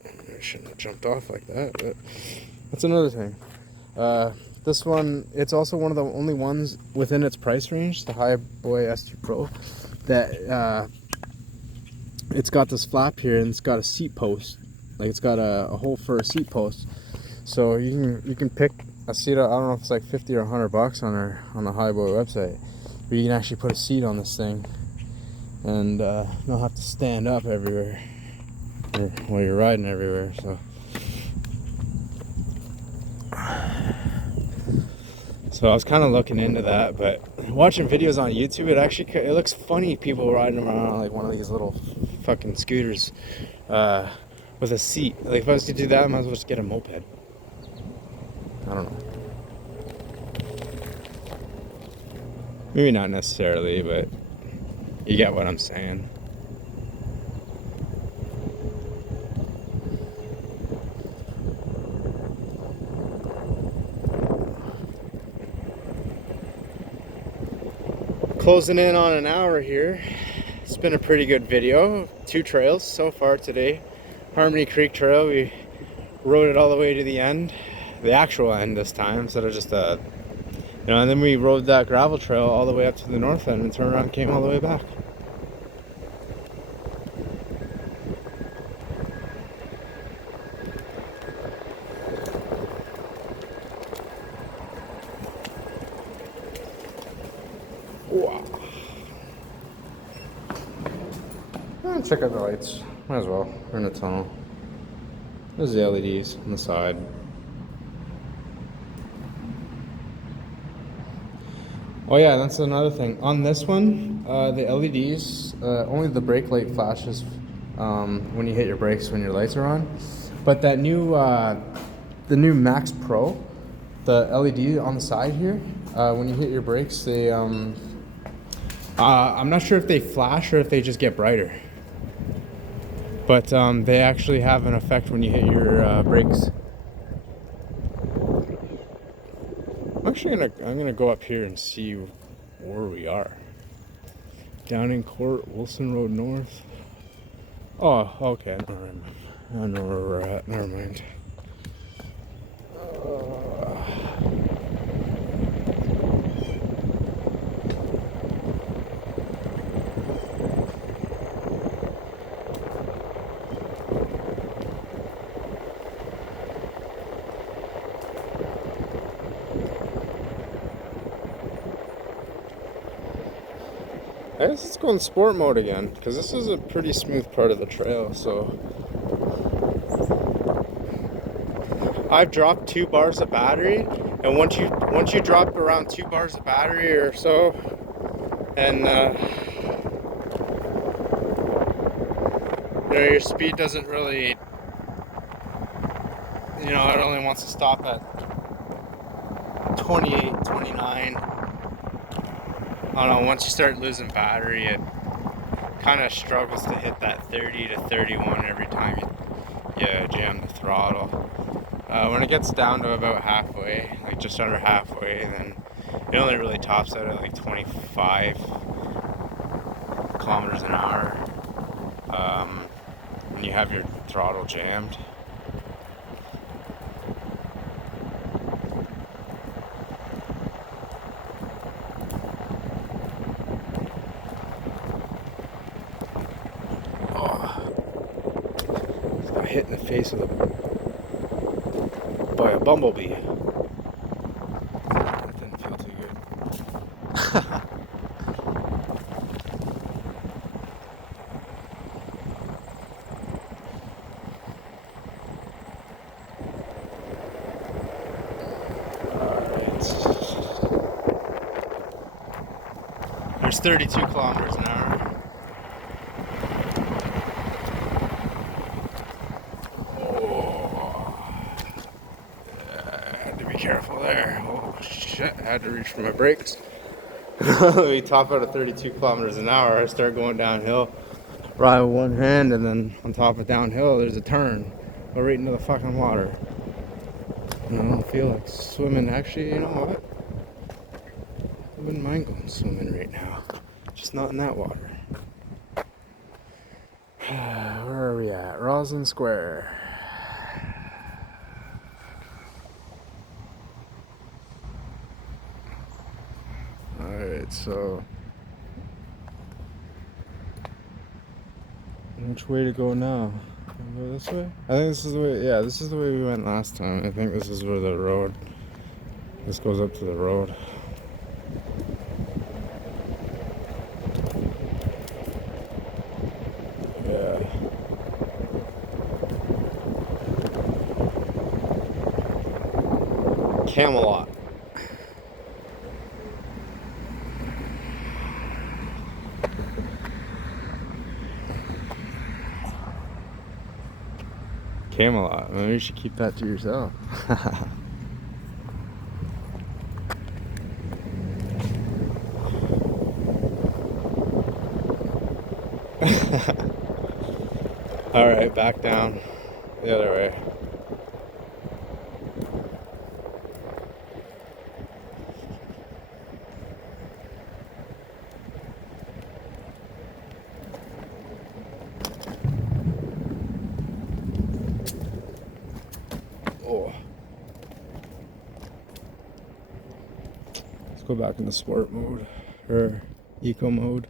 I shouldn't have jumped off like that, but that's another thing. This one, it's also one of the only ones within its price range, the Hiboy S2 Pro, that it's got this flap here and it's got a seat post. Like it's got a hole for a seat post, so you can pick a seat. I don't know if it's like 50 or $100 on the Hiboy website, but you can actually put a seat on this thing and not have to stand up everywhere while you're riding everywhere. So I was kind of looking into that, but watching videos on YouTube, it looks funny, people riding around on like one of these little fucking scooters with a seat. Like if I was to do that, I might as well just get a moped. I don't know. Maybe not necessarily, but you get what I'm saying. Closing in on an hour here. It's been a pretty good video. 2 trails so far today. Harmony Creek Trail, we rode it all the way to the end. The actual end this time, instead of just a, you know, and then we rode that gravel trail all the way up to the north end and turned around and came all the way back. Wow. Check out the lights. Might as well. We're in a tunnel. There's the LEDs on the side. Oh yeah, that's another thing. On this one, the LEDs, only the brake light flashes when you hit your brakes when your lights are on. But that new, the new Max Pro, the LED on the side here, when you hit your brakes, they, I'm not sure if they flash or if they just get brighter. But they actually have an effect when you hit your brakes. I'm gonna go up here and see where we are. Downing Court, Wilson Road North. Oh, okay. I know where we're at. Never mind. I guess let's go in sport mode again, because this is a pretty smooth part of the trail. So I've dropped 2 bars of battery, and once you drop around 2 bars of battery or so, and your speed doesn't really, it only wants to stop at 28, 29. I don't know, once you start losing battery, it kind of struggles to hit that 30 to 31 every time you jam the throttle. When it gets down to about halfway, like just under halfway, then it only really tops out at like 25 kilometers an hour when you have your throttle jammed. Hit in the face by a bumblebee. That didn't feel too good. There's 32 kilometers an hour. Careful there. Oh shit, I had to reach for my brakes. We top out at 32 kilometers an hour. I start going downhill, ride with one hand, and then on top of downhill, there's a turn. Go right into the fucking water. And I don't feel like swimming. Actually, you know what? I wouldn't mind going swimming right now. Just not in that water. Where are we at? Roslyn Square. Alright, so which way to go now? Go this way? I think this is the way, yeah, this is the way we went last time. I think this is where the road, this goes up to the road. Yeah. Camelot. Camelot. Maybe you should keep that to yourself. Alright, back down the other way. Oh. Let's go back into sport mode, or eco mode.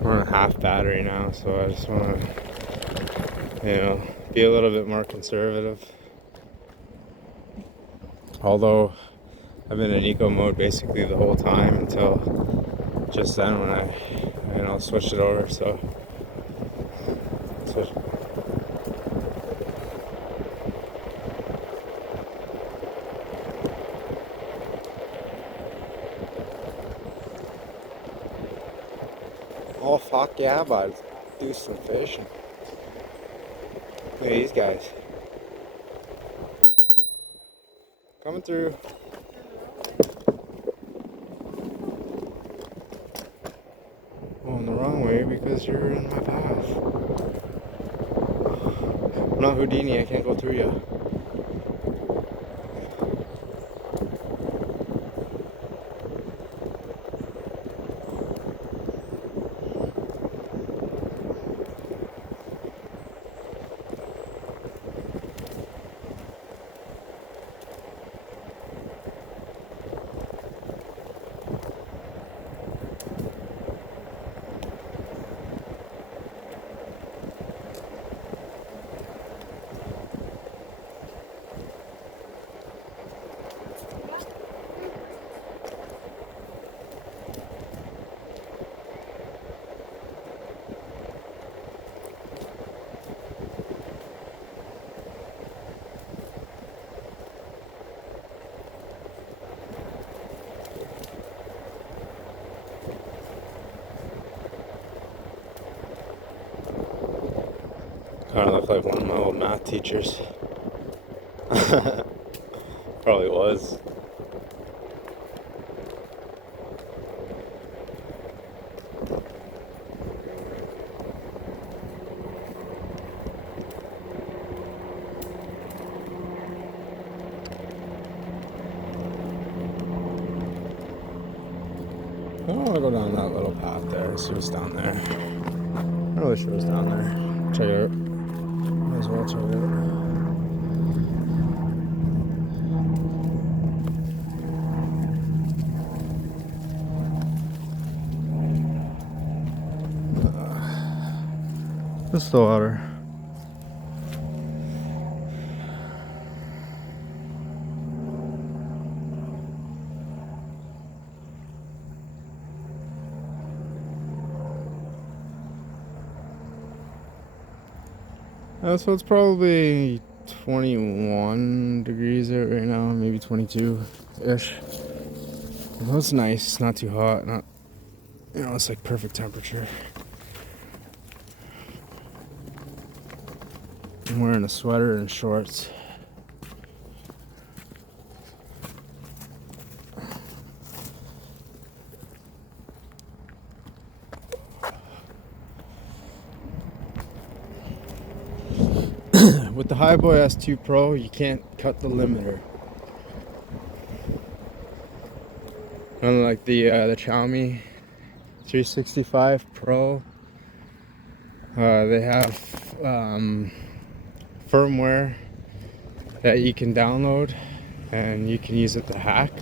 We're on a half battery now, so I just want to, be a little bit more conservative. Although I've been in eco mode basically the whole time until just then when I switched it over. So Oh, fuck yeah, bud. Do some fishing. Look at these guys. Coming through. Going the wrong way because you're in my path. I'm not Houdini, I can't go through you. Kind of look like one of my old math teachers. Probably was. I don't want to go down that little path there. See what's down there. I know the show's down there. Check it out. Might as well check it out. This is the water. So it's probably 21 degrees out right now, maybe 22-ish. That's nice, not too hot, not, you know, it's like perfect temperature. I'm wearing a sweater and shorts. With the Hiboy S2 Pro, you can't cut the limiter. Unlike the Xiaomi 365 Pro, they have firmware that you can download and you can use it to hack.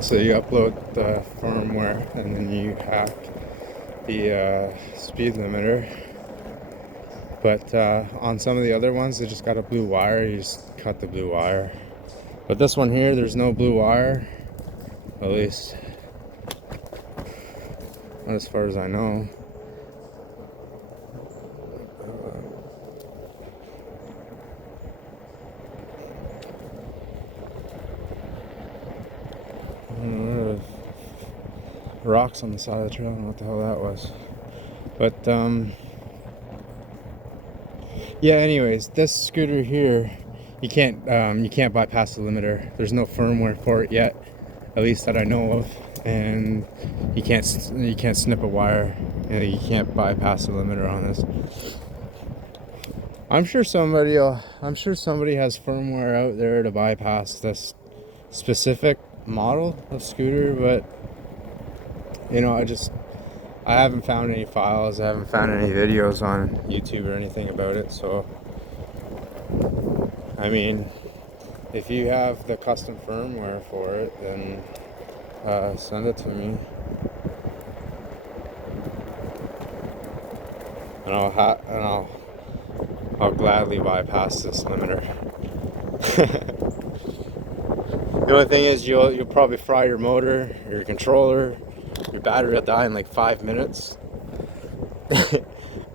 So you upload the firmware and then you hack the speed limiter. But on some of the other ones, they just got a blue wire. You just cut the blue wire. But this one here, there's no blue wire. At least, not as far as I know. Rocks on the side of the trail. I don't know what the hell that was. But yeah. Anyways, this scooter here, you can't bypass the limiter. There's no firmware for it yet, at least that I know of, and you can't snip a wire. You can't bypass the limiter on this. I'm sure somebody has firmware out there to bypass this specific model of scooter, but you know, I haven't found any files, I haven't found any videos on YouTube or anything about it. So I mean, if you have the custom firmware for it, then send it to me, and I'll gladly bypass this limiter. The only thing is you'll probably fry your motor, your controller, your battery will die in like 5 minutes.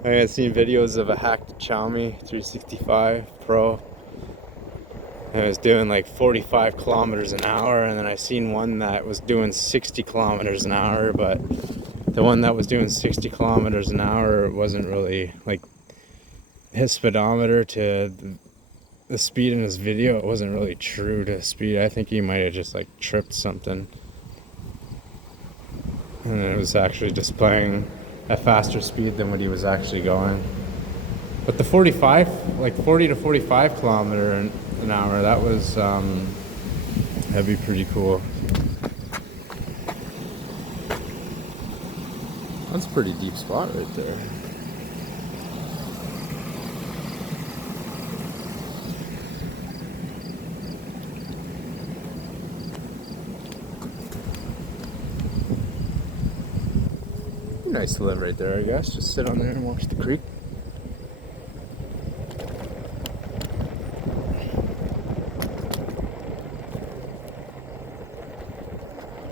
I've seen videos of a hacked Xiaomi 365 Pro, and it was doing like 45 kilometers an hour, and then I seen one that was doing 60 kilometers an hour, but the one that was doing 60 kilometers an hour wasn't really, like, his speedometer to the speed in his video, it wasn't really true to speed. I think he might have just like tripped something, and it was actually displaying a faster speed than what he was actually going. But the 45, like 40 to 45 kilometer an hour, that was that'd be pretty cool. That's a pretty deep spot right there. Nice to live right there, I guess. Just sit on there and watch the creek.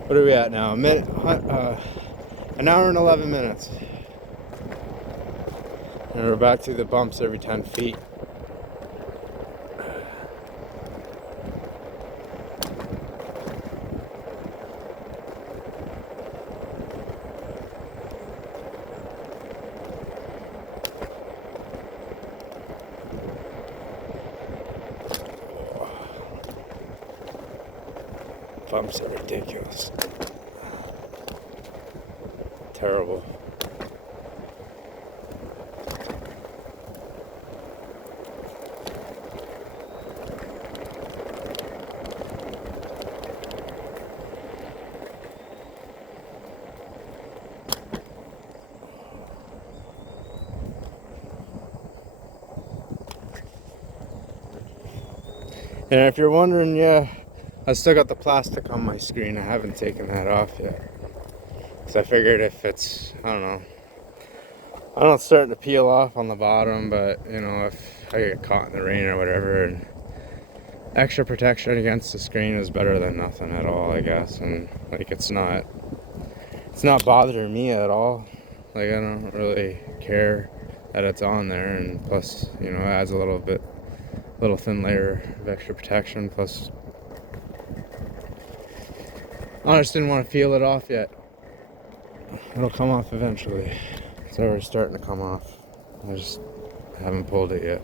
What are we at now? An hour and 11 minutes. And we're back through the bumps every 10 feet. Bumps are ridiculous. Terrible. And if you're wondering, yeah, I still got the plastic on my screen. I haven't taken that off yet. So I figured if it's, I don't know, it's starting to peel off on the bottom, but you know, if I get caught in the rain or whatever, and extra protection against the screen is better than nothing at all, I guess. And like, it's not bothering me at all. Like, I don't really care that it's on there, and plus, you know, it adds a little thin layer of extra protection. Plus, I just didn't want to peel it off yet. It'll come off eventually. It's already starting to come off. I just haven't pulled it yet.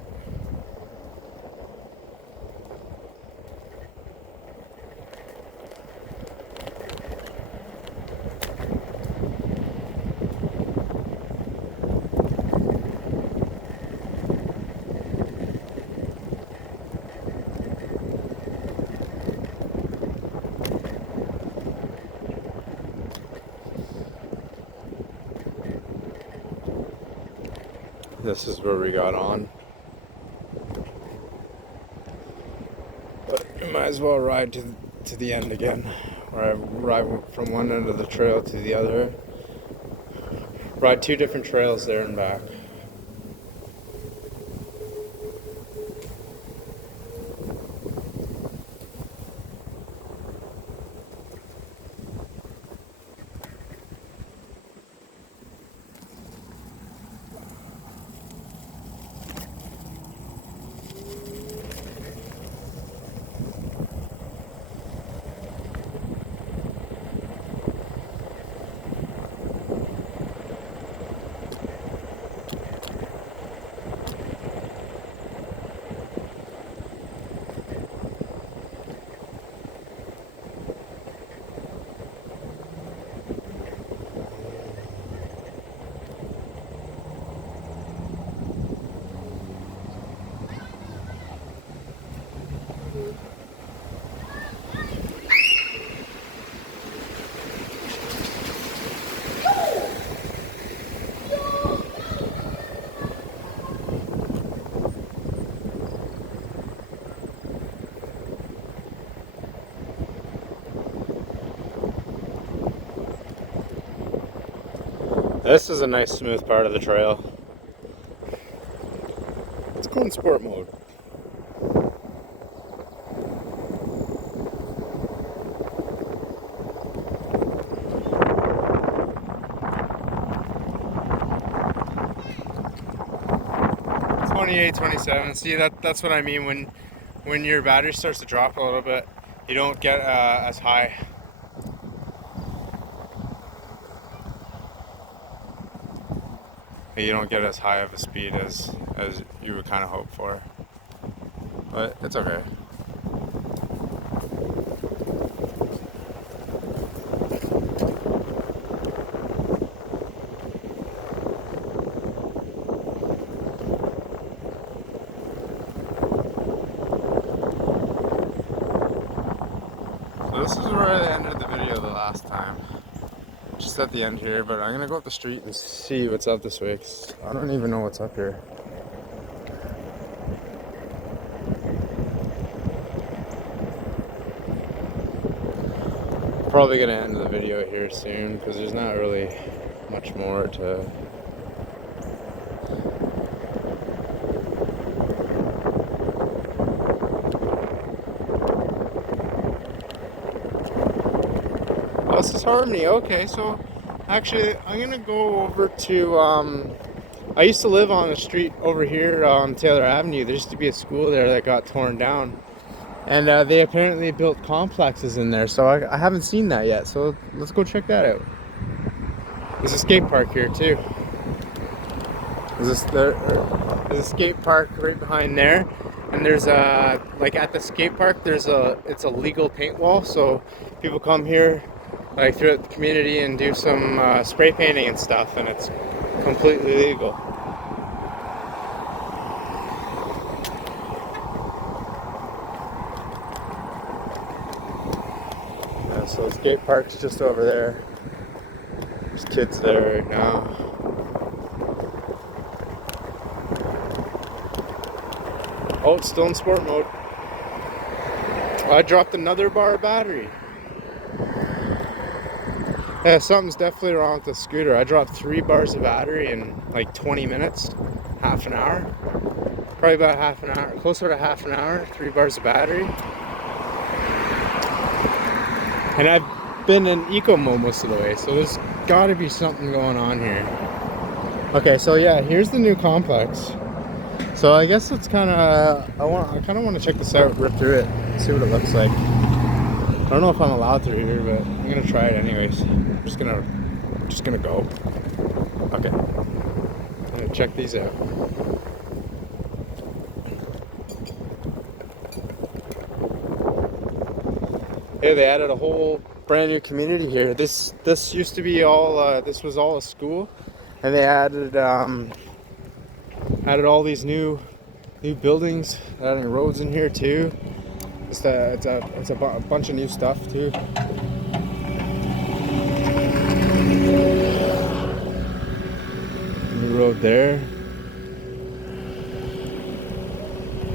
This is where we got on. But you might as well ride to the end again. Or I ride from one end of the trail to the other. Ride 2 different trails there and back. This is a nice smooth part of the trail. Let's go in sport mode. '28, '27. See, that's what I mean when when your battery starts to drop a little bit, you don't get as high. You don't get as high of a speed as you would kind of hope for. But it's okay. So this is where I ended the video the last time. Just at the end here, but I'm gonna go up the street and see what's up this way, 'cause I don't even know what's up here. Probably gonna end the video here soon because there's not really much more to. Oh, this is Harmony. Okay, so actually I'm gonna go over to I used to live on the street over here on Taylor Avenue. There used to be a school there that got torn down. And they apparently built complexes in there, so I haven't seen that yet. So let's go check that out. There's a skate park here too. There's a skate park right behind there, and there's a like at the skate park. It's a legal paint wall, so people come here like throughout the community and do some spray painting and stuff, and it's completely legal. So the skate park's just over there. There's kids there right now. Oh, it's still in sport mode. I dropped another bar of battery. Yeah, something's definitely wrong with the scooter. I dropped 3 bars of battery in like 20 minutes, half an hour. Probably about half an hour, closer to half an hour, 3 bars of battery. And I've been in eco mode most of the way, so there's gotta be something going on here. Okay, so yeah, here's the new complex. So I guess it's kind of, I kind of want to check this out, rip through it, see what it looks like. I don't know if I'm allowed through here, but I'm gonna try it anyways. I'm just gonna go. Okay, I'm gonna check these out. Hey, they added a whole brand new community here. This used to be all this was all a school, and they added all these new buildings, adding roads in here too. It's a bunch of new stuff too. New road there.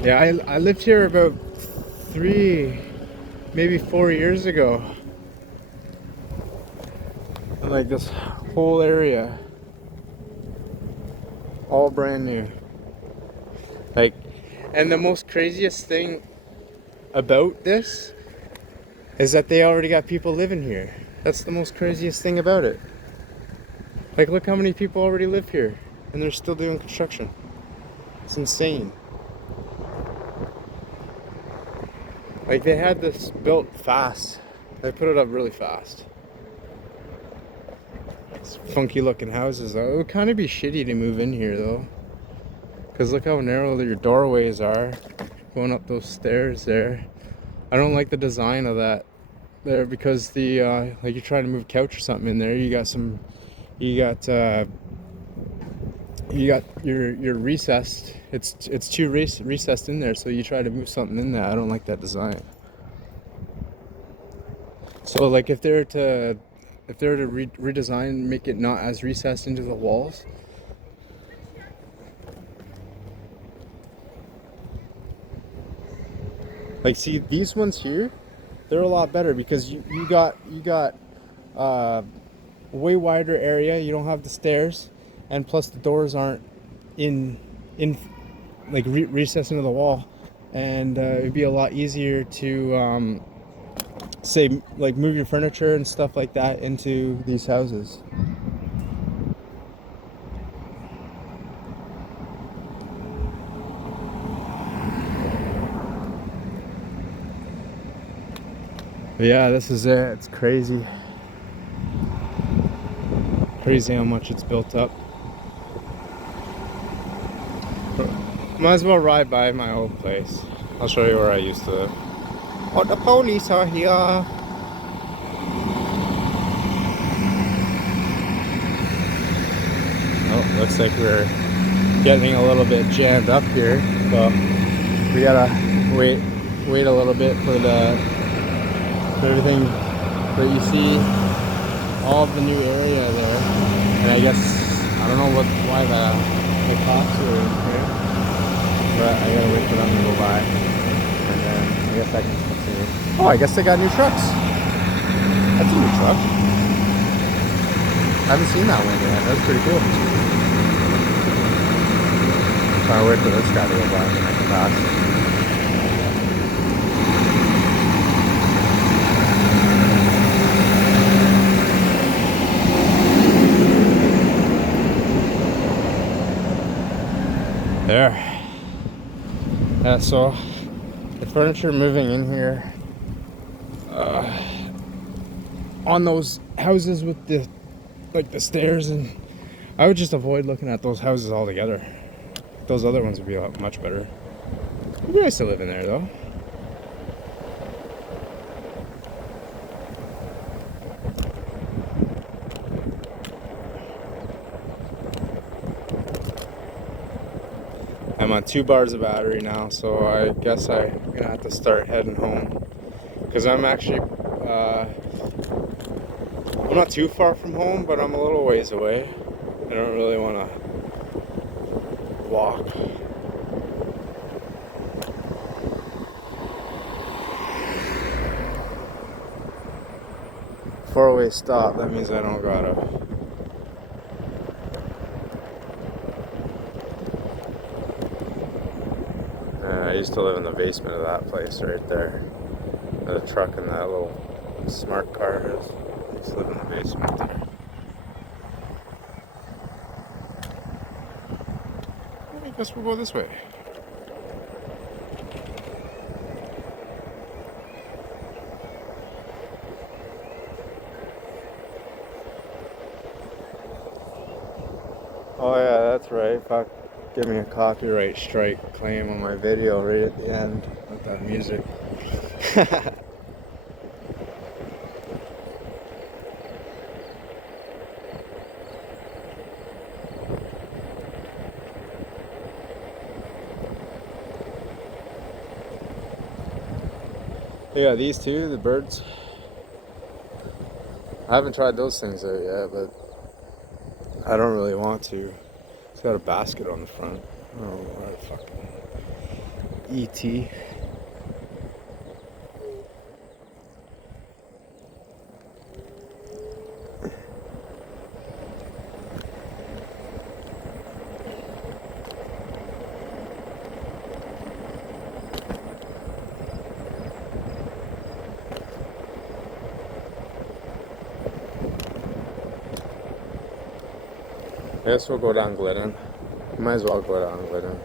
Yeah, I lived here about 3, maybe 4 years ago. And like this whole area, all brand new. Like, and the most craziest thing about this is that they already got people living here. That's the most craziest thing about it. Like, look how many people already live here, and they're still doing construction. It's insane. Like, they had this built fast. They put it up really fast. It's funky looking houses though. It would kind of be shitty to move in here though, because look how narrow your doorways are going up those stairs there. I don't like the design of that there, because the like you're trying to move a couch or something in there, you got your recessed, it's too recessed in there, so you try to move something in there. I don't like that design. So like if they were to redesign, make it not as recessed into the walls. Like, see, these ones here, they're a lot better because you got way wider area. You don't have the stairs, and plus the doors aren't in like recessed into the wall, and it'd be a lot easier to say like move your furniture and stuff like that into these houses. But yeah, this is it. It's crazy. Crazy how much it's built up. Might as well ride by my old place. I'll show you where I used to live. Oh, the police are here. Oh, looks like we're getting a little bit jammed up here. So we gotta wait a little bit for everything. But you see all of the new area there, and I guess I don't know why the cops are in here, but I gotta wait for them to go by, and then I guess I can continue. Oh, I guess they got new trucks. That's a new truck. I haven't seen that one yet. That's pretty cool. Trying to wait for this guy to go by and then I can pass. There. Yeah, so the furniture moving in here on those houses with the stairs, and I would just avoid looking at those houses altogether. Those other ones would be a lot much better. It'd be nice to live in there though. I'm on 2 bars of battery now, so I guess I'm gonna have to start heading home. Because I'm actually, I'm not too far from home, but I'm a little ways away. I don't really want to walk. Four-way stop, that means I don't gotta. I used to live in the basement of that place right there. The truck and that little smart car is. I used to live in the basement there. I guess we'll go this way. Oh yeah, that's right. Fuck, give me a copyright strike claim on my video right at the end with that music. Yeah, these two, the birds. I haven't tried those things out yet, but I don't really want to. It's got a basket on the front. Oh, what a fucking ET. I guess we'll go down Glidden. Might as well go down Glidden.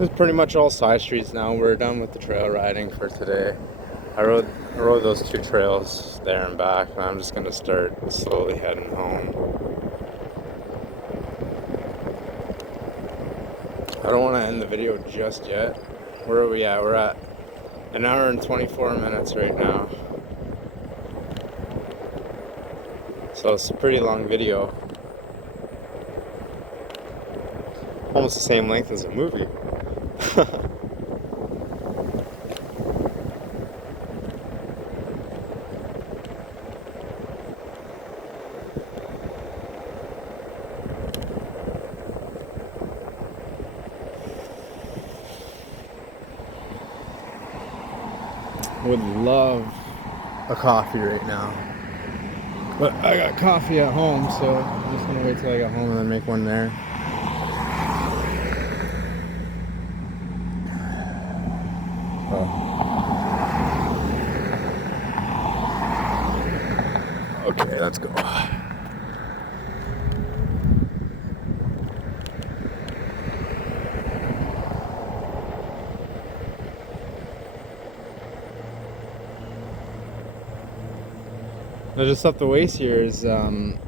It's pretty much all side streets now. We're done with the trail riding for today. I rode those 2 trails there and back, and I'm just gonna start slowly heading home. I don't want to end the video just yet. Where are we at? We're at 1 hour and 24 minutes right now. So it's a pretty long video. Almost the same length as a movie. Would love a coffee right now. But I got coffee at home, so I'm just gonna wait till I get home and then make one there. Oh. Okay, let's go. Just up the ways here is the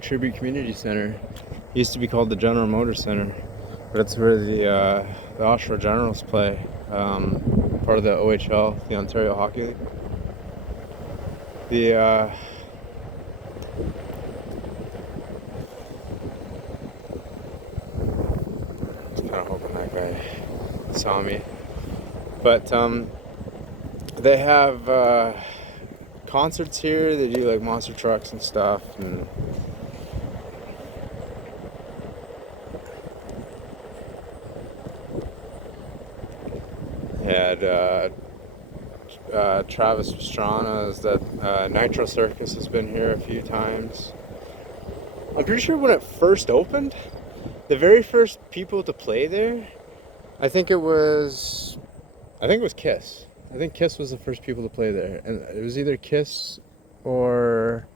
Tribute Community Center. It used to be called the General Motors Center, but it's where the Oshawa Generals play, part of the OHL, the Ontario Hockey League. Just kind of hoping that guy saw me, but they have concerts here. They do like monster trucks and stuff, and had Travis Pastrana's that Nitro Circus has been here a few times. I'm pretty sure when it first opened, the very first people to play there, I think it was Kiss. I think Kiss was the first people to play there, and it was either Kiss or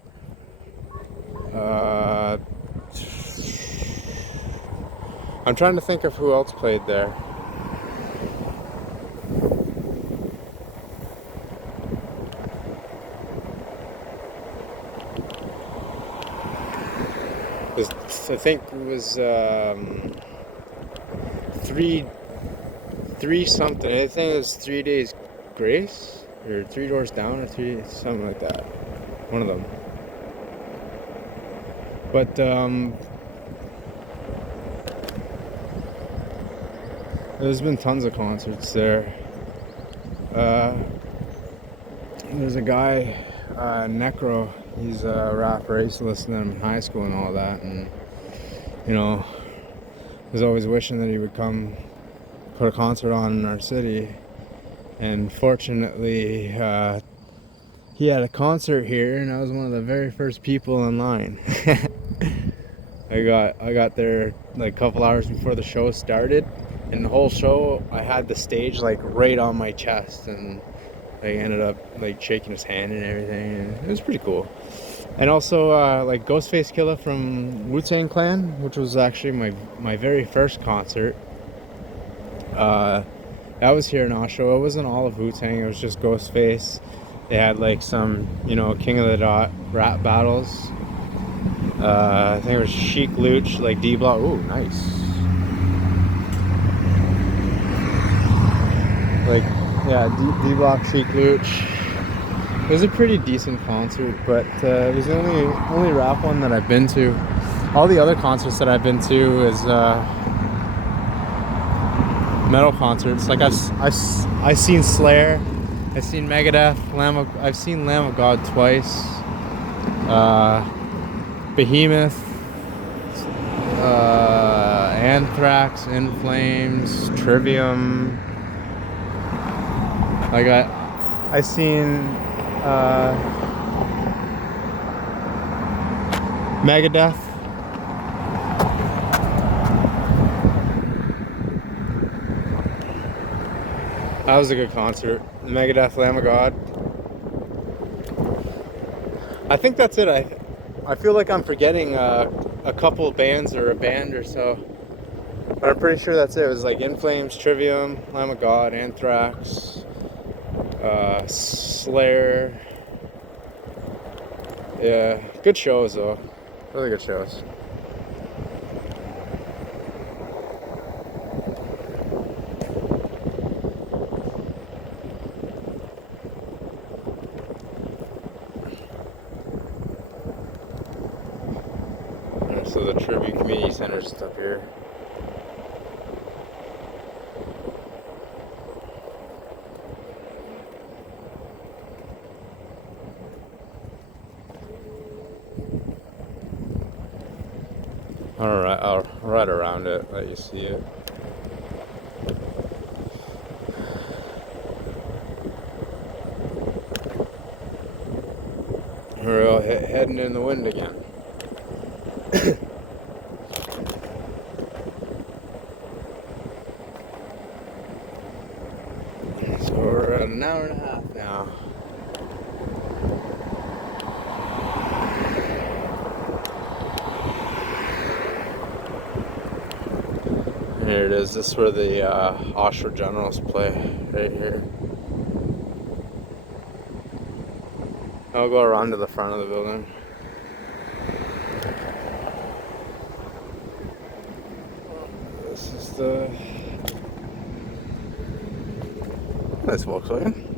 I'm trying to think of who else played there. I think it was three something. I think it was 3 Days Grace or 3 Doors Down or something like that. One of them. But there's been tons of concerts there. There's a guy, Necro. He's a rapper. I used to listen to him in high school and all that, and you know, was always wishing that he would come put a concert on in our city. And fortunately, he had a concert here, and I was one of the very first people in line. I got there like a couple hours before the show started, and the whole show I had the stage like right on my chest, and I ended up like shaking his hand and everything, and it was pretty cool. And also like Ghostface Killah from Wu-Tang Clan, which was actually my very first concert. That was here in Oshawa. It wasn't all of Wu-Tang, it was just Ghostface. They had like some, King of the Dot rap battles. I think it was Chic Luch, like D-Block. Ooh, nice. Like, yeah, D-Block, Chic Luch. It was a pretty decent concert, but it was the only rap one that I've been to. All the other concerts that I've been to is metal concerts. Like I've seen Slayer, I've seen Megadeth, I've seen Lamb of God twice, Behemoth, Anthrax, In Flames, Trivium. I seen Megadeth. That was a good concert. Megadeth, Lamb of God. I think that's it. I feel like I'm forgetting a couple bands or a band or so, but I'm pretty sure that's it. It was like In Flames, Trivium, Lamb of God, Anthrax, Slayer. Yeah, good shows though. Really good shows. So the Tribute Community Center is up here. Alright, I'll ride around it, let you see it. We're all heading in the wind again. So we're at an hour and a half now. Here it is. This is where the Oshawa Generals play, right here. I'll go around to the front of the building. This is the nice Volkswagen.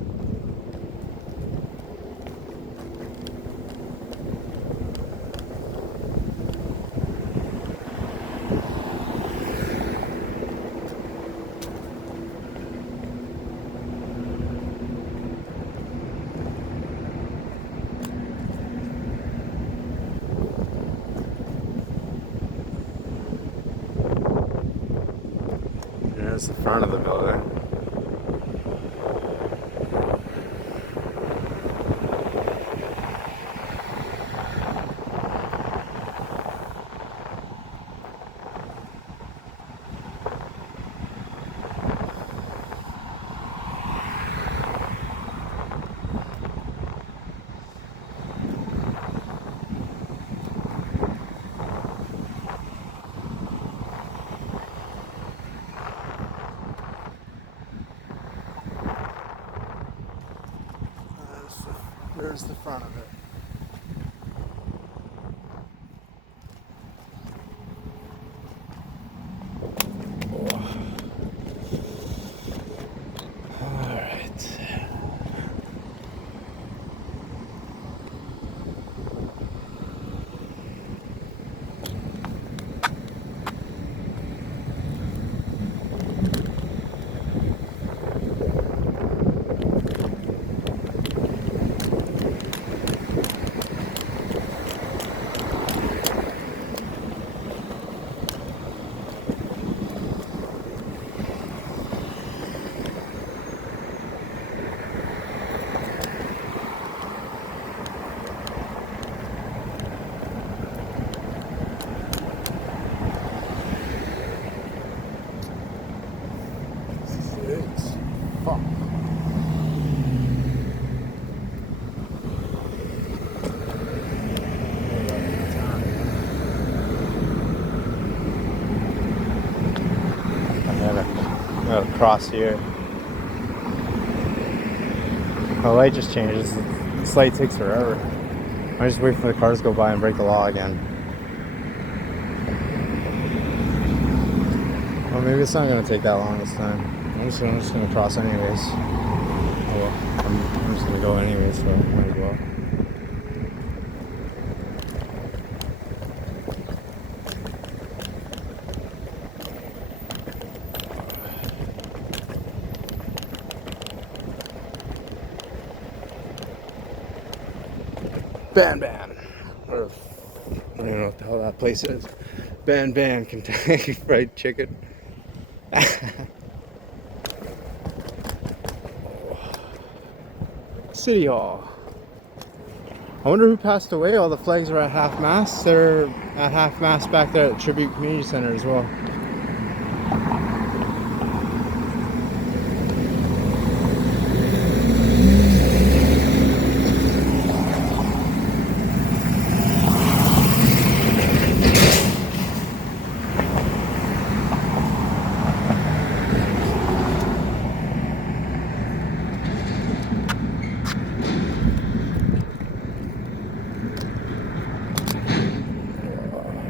There's the front of the building. There's the front of it. All right. Fuck. I gotta cross here. The light just changes. This light takes forever. I just wait for the cars to go by and break the law again. Well, maybe it's not gonna take that long this time. I'm just gonna cross anyways. Oh well, I'm just gonna go anyways, so might as well. Ban Ban. Or, I don't even know what the hell that place is. Ban Ban Kentucky Fried Chicken. City Hall. I wonder who passed away. All the flags are at half mast. They're at half mast back there at the Tribute Community Center as well.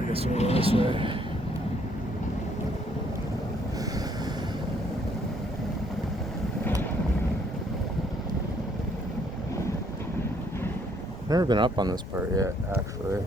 This way. Never been up on this part yet, actually.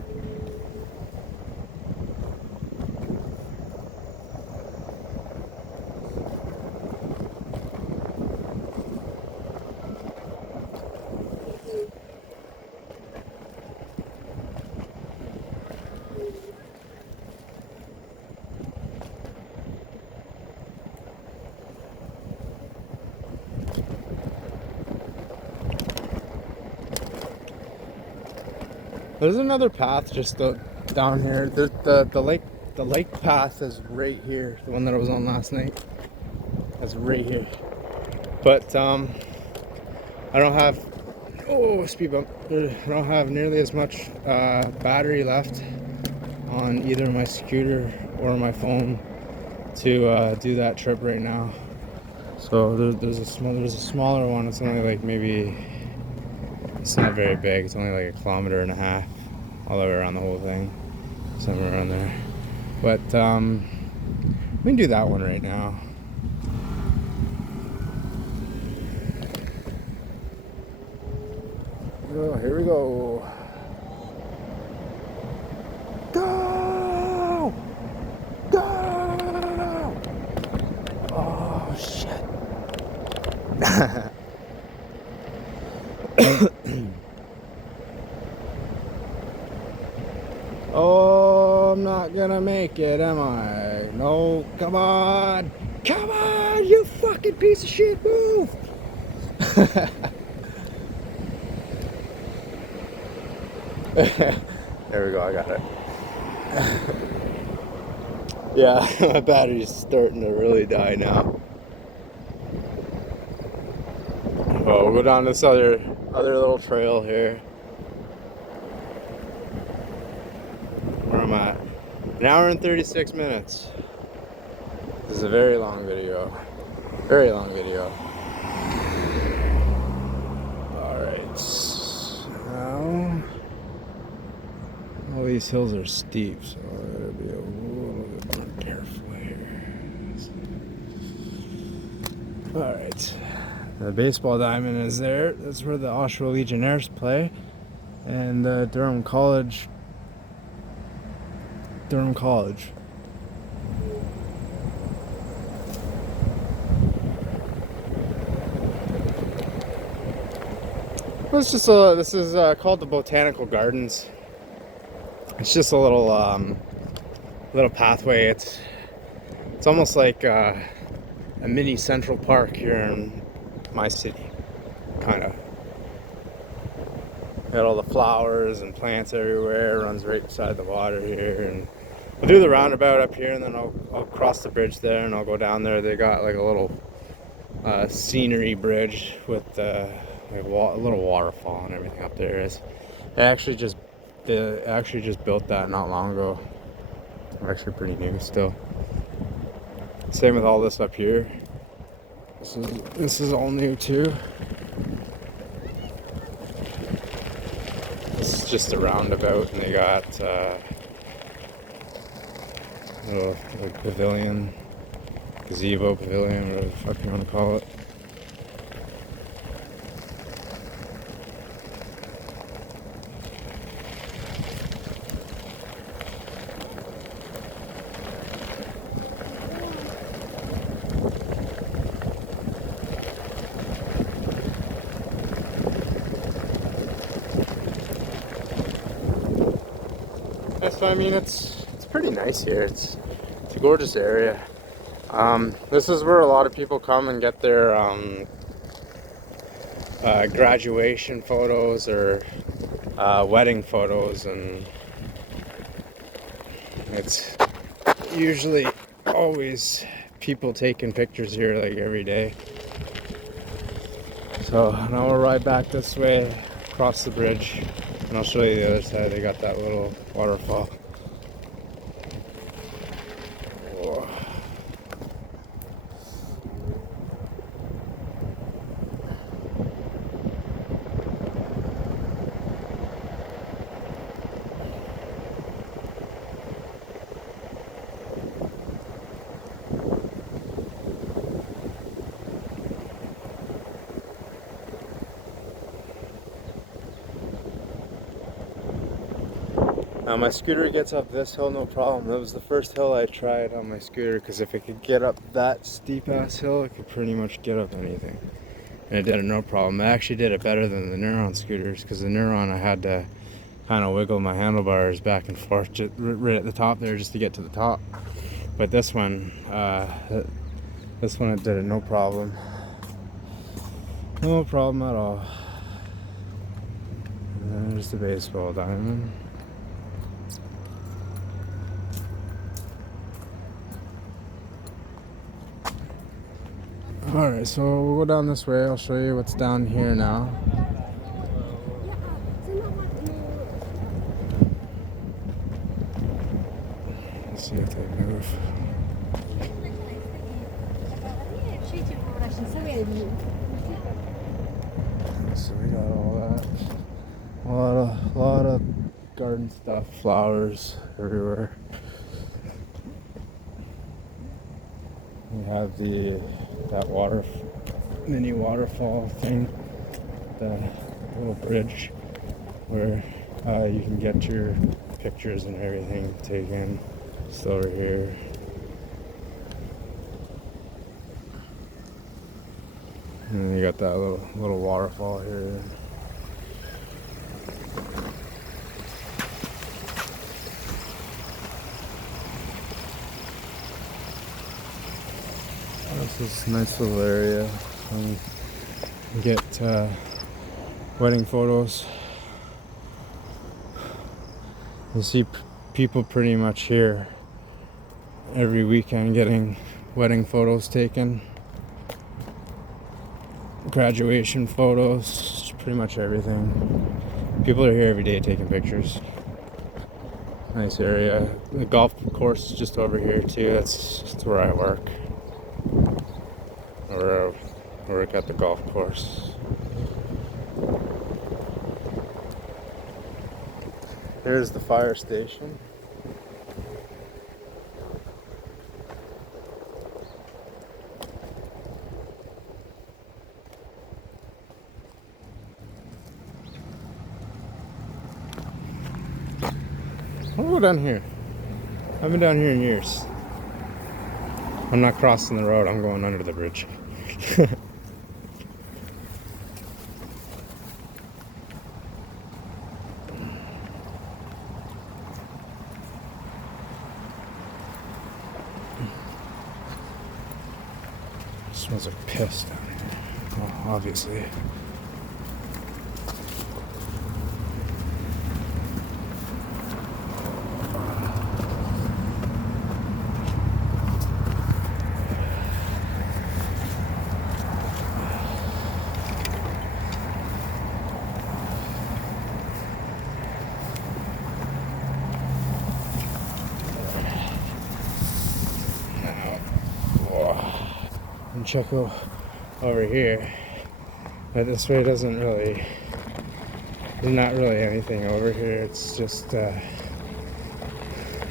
There's another path just down here. The lake path is right here. The one that I was on last night. That's right here. But I don't have speed bump. I don't have nearly as much battery left on either my scooter or my phone to do that trip right now. So there's a smaller one. It's only like maybe It's not very big. It's only like 1.5 kilometers all the way around the whole thing, somewhere around there. But we can do that one right now. Oh, here we go. Go! Go! Oh, shit. Oh, I'm not gonna make it, am I? No, come on! Come on, you fucking piece of shit, move! There we go, I got it. Yeah, my battery's starting to really die now. Well, we'll go down this other little trail here. Where I'm at. 1 hour and 36 minutes. This is a very long video. Very long video. Alright. Now, all these hills are steep, so I gotta be a little bit more careful here. Alright. The baseball diamond is there. That's where the Oshawa Legionnaires play. And Durham College. Well, it's just this is called the Botanical Gardens. It's just a little pathway. It's almost like a mini Central Park here in my city, kind of. Got all the flowers and plants everywhere. It runs right beside the water here, and I'll do the roundabout up here, and then I'll cross the bridge there, and I'll go down there. They got like a little scenery bridge with like a little waterfall and everything up there. They actually just built that not long ago. Actually pretty new still. Same with all this up here. This is all new too. This is just a roundabout, and they got little like pavilion, gazebo pavilion, whatever the fuck you want to call it. So I mean, it's pretty nice here. It's a gorgeous area. This is where a lot of people come and get their graduation photos or wedding photos, and it's usually always people taking pictures here like every day. So now we'll ride back this way, across the bridge, and I'll show you the other side. They got that little waterfall. Whoa. Now my scooter gets up this hill no problem. That was the first hill I tried on my scooter, because if it could get up that steep ass hill, it could pretty much get up anything. And it did it no problem. I actually did it better than the Neuron scooters, because the Neuron I had to kind of wiggle my handlebars back and forth just right at the top there just to get to the top. But this one it did it no problem. No problem at all. And there's the baseball diamond. Alright, so we'll go down this way. I'll show you what's down here now. Let's see if they move. So we got all that. A lot of garden stuff, flowers everywhere. We have that mini waterfall thing, the little bridge where you can get your pictures and everything taken. Just over here. And then you got that little waterfall here. This is a nice little area. You can get wedding photos. You see people pretty much here every weekend getting wedding photos taken, graduation photos, pretty much everything. People are here every day taking pictures. Nice area. The golf course is just over here too. That's where I work. Or work at the golf course. There's the fire station. I'll go down here. I've been down here in years. I'm not crossing the road, I'm going under the bridge. Smells like piss down here. Well, obviously. And check over here, but this way there's not really anything over here. It's just you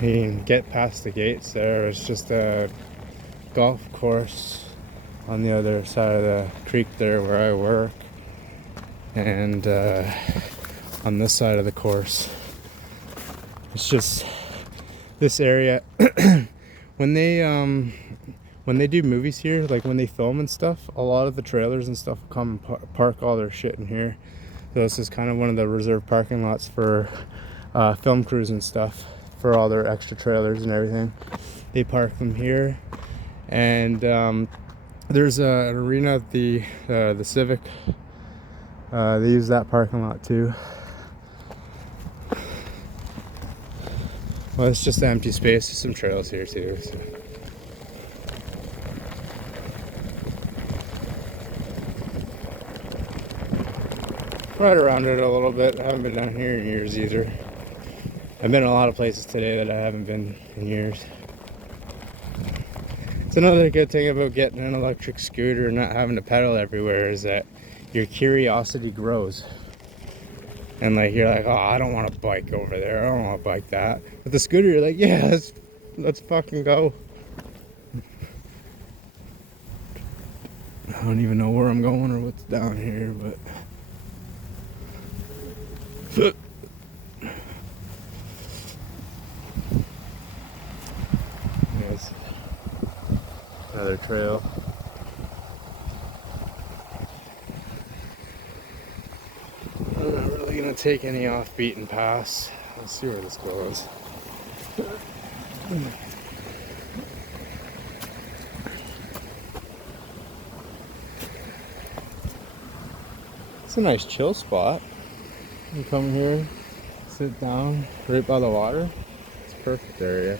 can get past the gates there. It's just a golf course on the other side of the creek there where I work, and on this side of the course it's just this area. When they do movies here, like when they film and stuff, a lot of the trailers and stuff come and park all their shit in here. So this is kind of one of the reserved parking lots for film crews and stuff, for all their extra trailers and everything. They park them here. And there's an arena at the Civic. They use that parking lot too. Well, it's just an empty space. There's some trails here too. So. Right around it a little bit. I haven't been down here in years either. I've been in a lot of places today that I haven't been in years. It's another good thing about getting an electric scooter and not having to pedal everywhere is that your curiosity grows. And like you're like, oh, I don't want to bike over there. I don't want to bike that. With the scooter, you're like, yeah, let's fucking go. I don't even know where I'm going or what's down here, but. There's another trail. I'm not really gonna take any off-beaten paths. Let's see where this goes. It's a nice chill spot. You come here, sit down right by the water. It's a perfect area.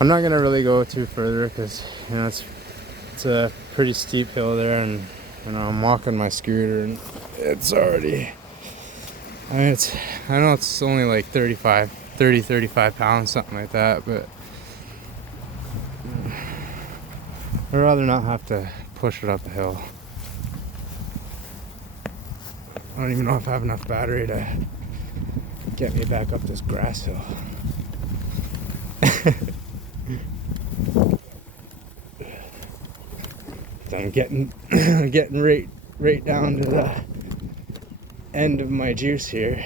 I'm not gonna really go too further because it's a pretty steep hill there, and I'm walking my scooter and it's already. I know it's only like 35 pounds, something like that, but I'd rather not have to push it up a hill. I don't even know if I have enough battery to get me back up this grass hill. So I'm getting getting right down to the end of my juice here.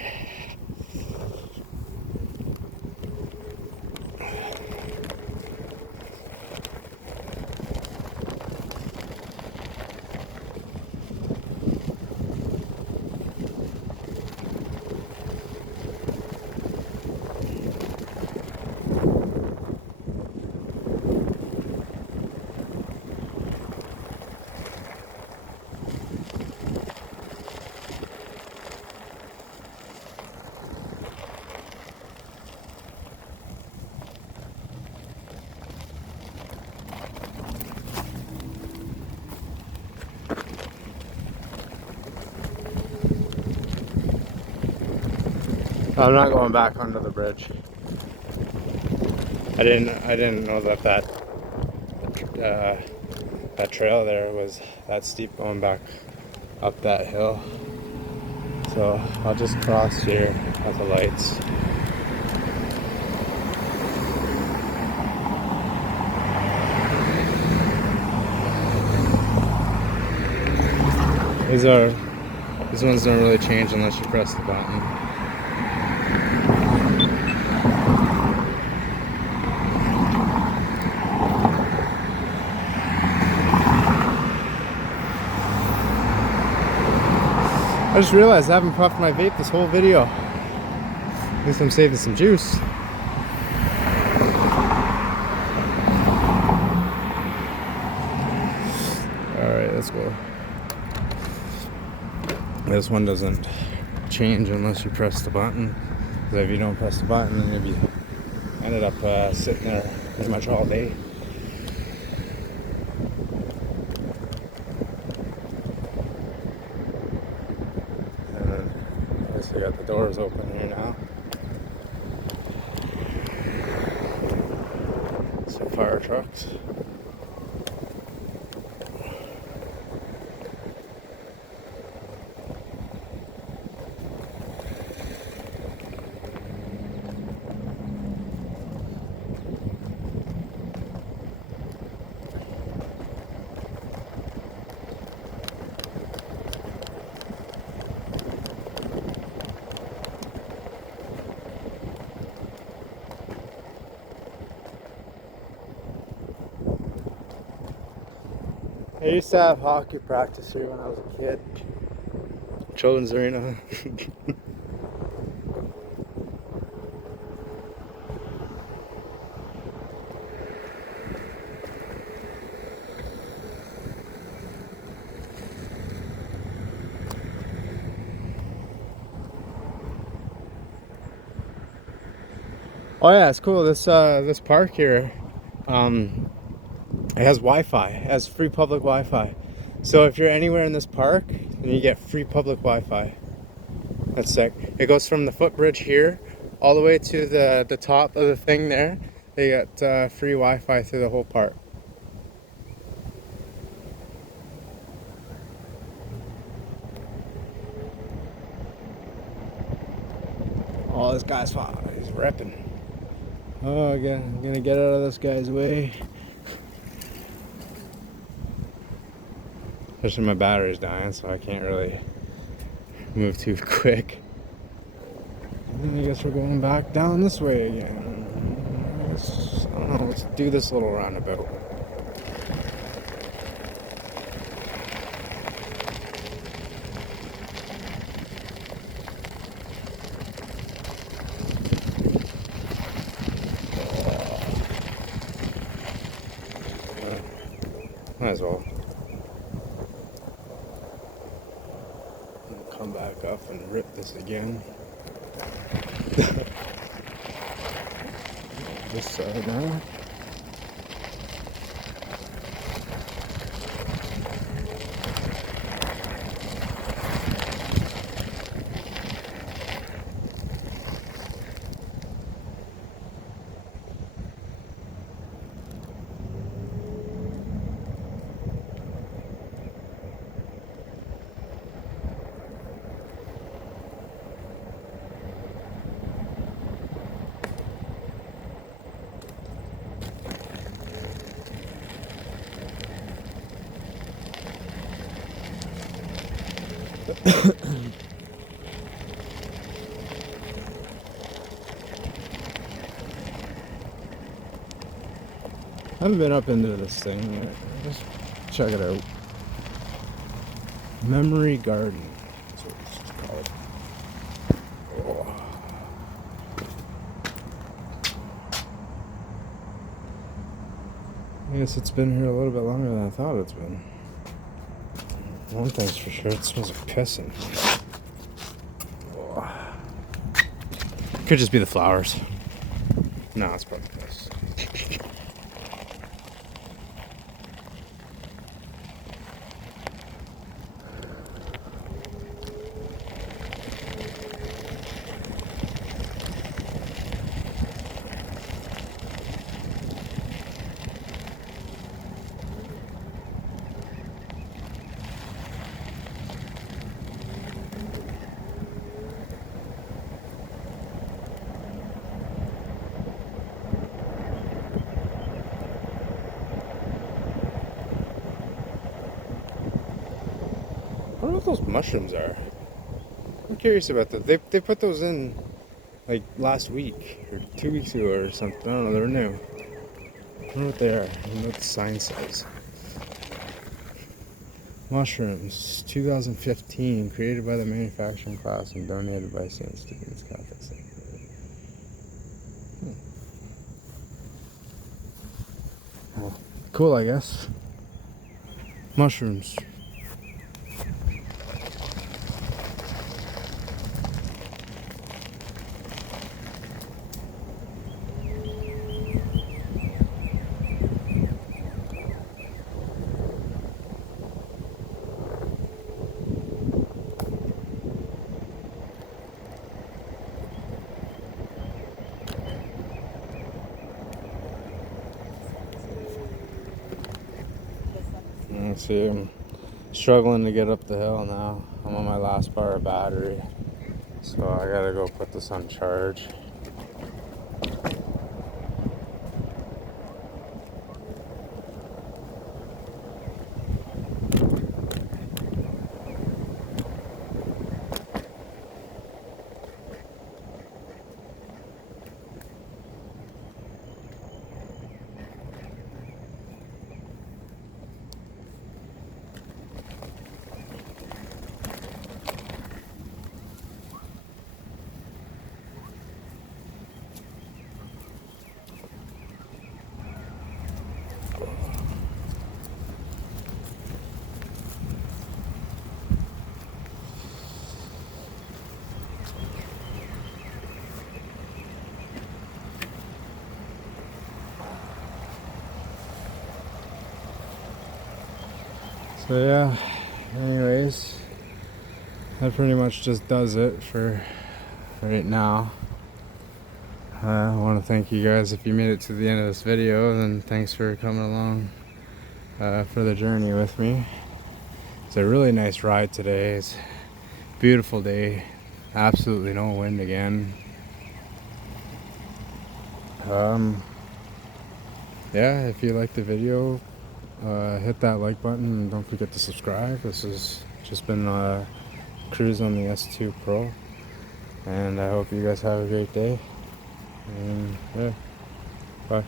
I'm not going back under the bridge. I didn't know that that trail there was that steep going back up that hill. So I'll just cross here at the lights. These ones don't really change unless you press the button. I just realized I haven't puffed my vape this whole video. At least I'm saving some juice. Alright, let's go. This one doesn't change unless you press the button. Because if you don't press the button, then you'll be ended up sitting there pretty much all day. I got the doors open here now. Some fire trucks. I used to have hockey practice here when I was a kid. Children's arena. Oh yeah, it's cool. This park here, it has Wi-Fi. It has free public Wi-Fi. So if you're anywhere in this park, then you get free public Wi-Fi. That's sick. It goes from the footbridge here all the way to the top of the thing there. They got free Wi-Fi through the whole park. Oh, this guy's he's ripping. Oh, I'm gonna get out of this guy's way. Especially my battery's dying, so I can't really move too quick. I guess we're going back down this way again. I don't know, let's do this little roundabout. Might as well. Come back up and rip this again. This side now. I haven't been up into this thing yet. Just check it out. Memory Garden. That's what it's called. Oh. I guess it's been here a little bit longer than I thought it's been. One thing's for sure, it smells like pissing. Oh. Could just be the flowers. No, it's probably piss. I don't know what those mushrooms are. I'm curious about that. They put those in like last week or 2 weeks ago or something. I don't know. They're new. I don't know what they are. I don't know what the sign says. Mushrooms, 2015, created by the manufacturing class and donated by St. Stephen's Catholic Center. Well, cool, I guess. Mushrooms. Let's see, I'm struggling to get up the hill now. I'm on my last bar of battery, so I gotta go put this on charge. So yeah, anyways, that pretty much just does it for right now. I want to thank you guys if you made it to the end of this video, and thanks for coming along for the journey with me. It's a really nice ride today. It's a beautiful day, absolutely no wind again. Yeah, if you liked the video, hit that like button and don't forget to subscribe. This has just been a cruise on the S2 Pro, and I hope you guys have a great day. And yeah, bye.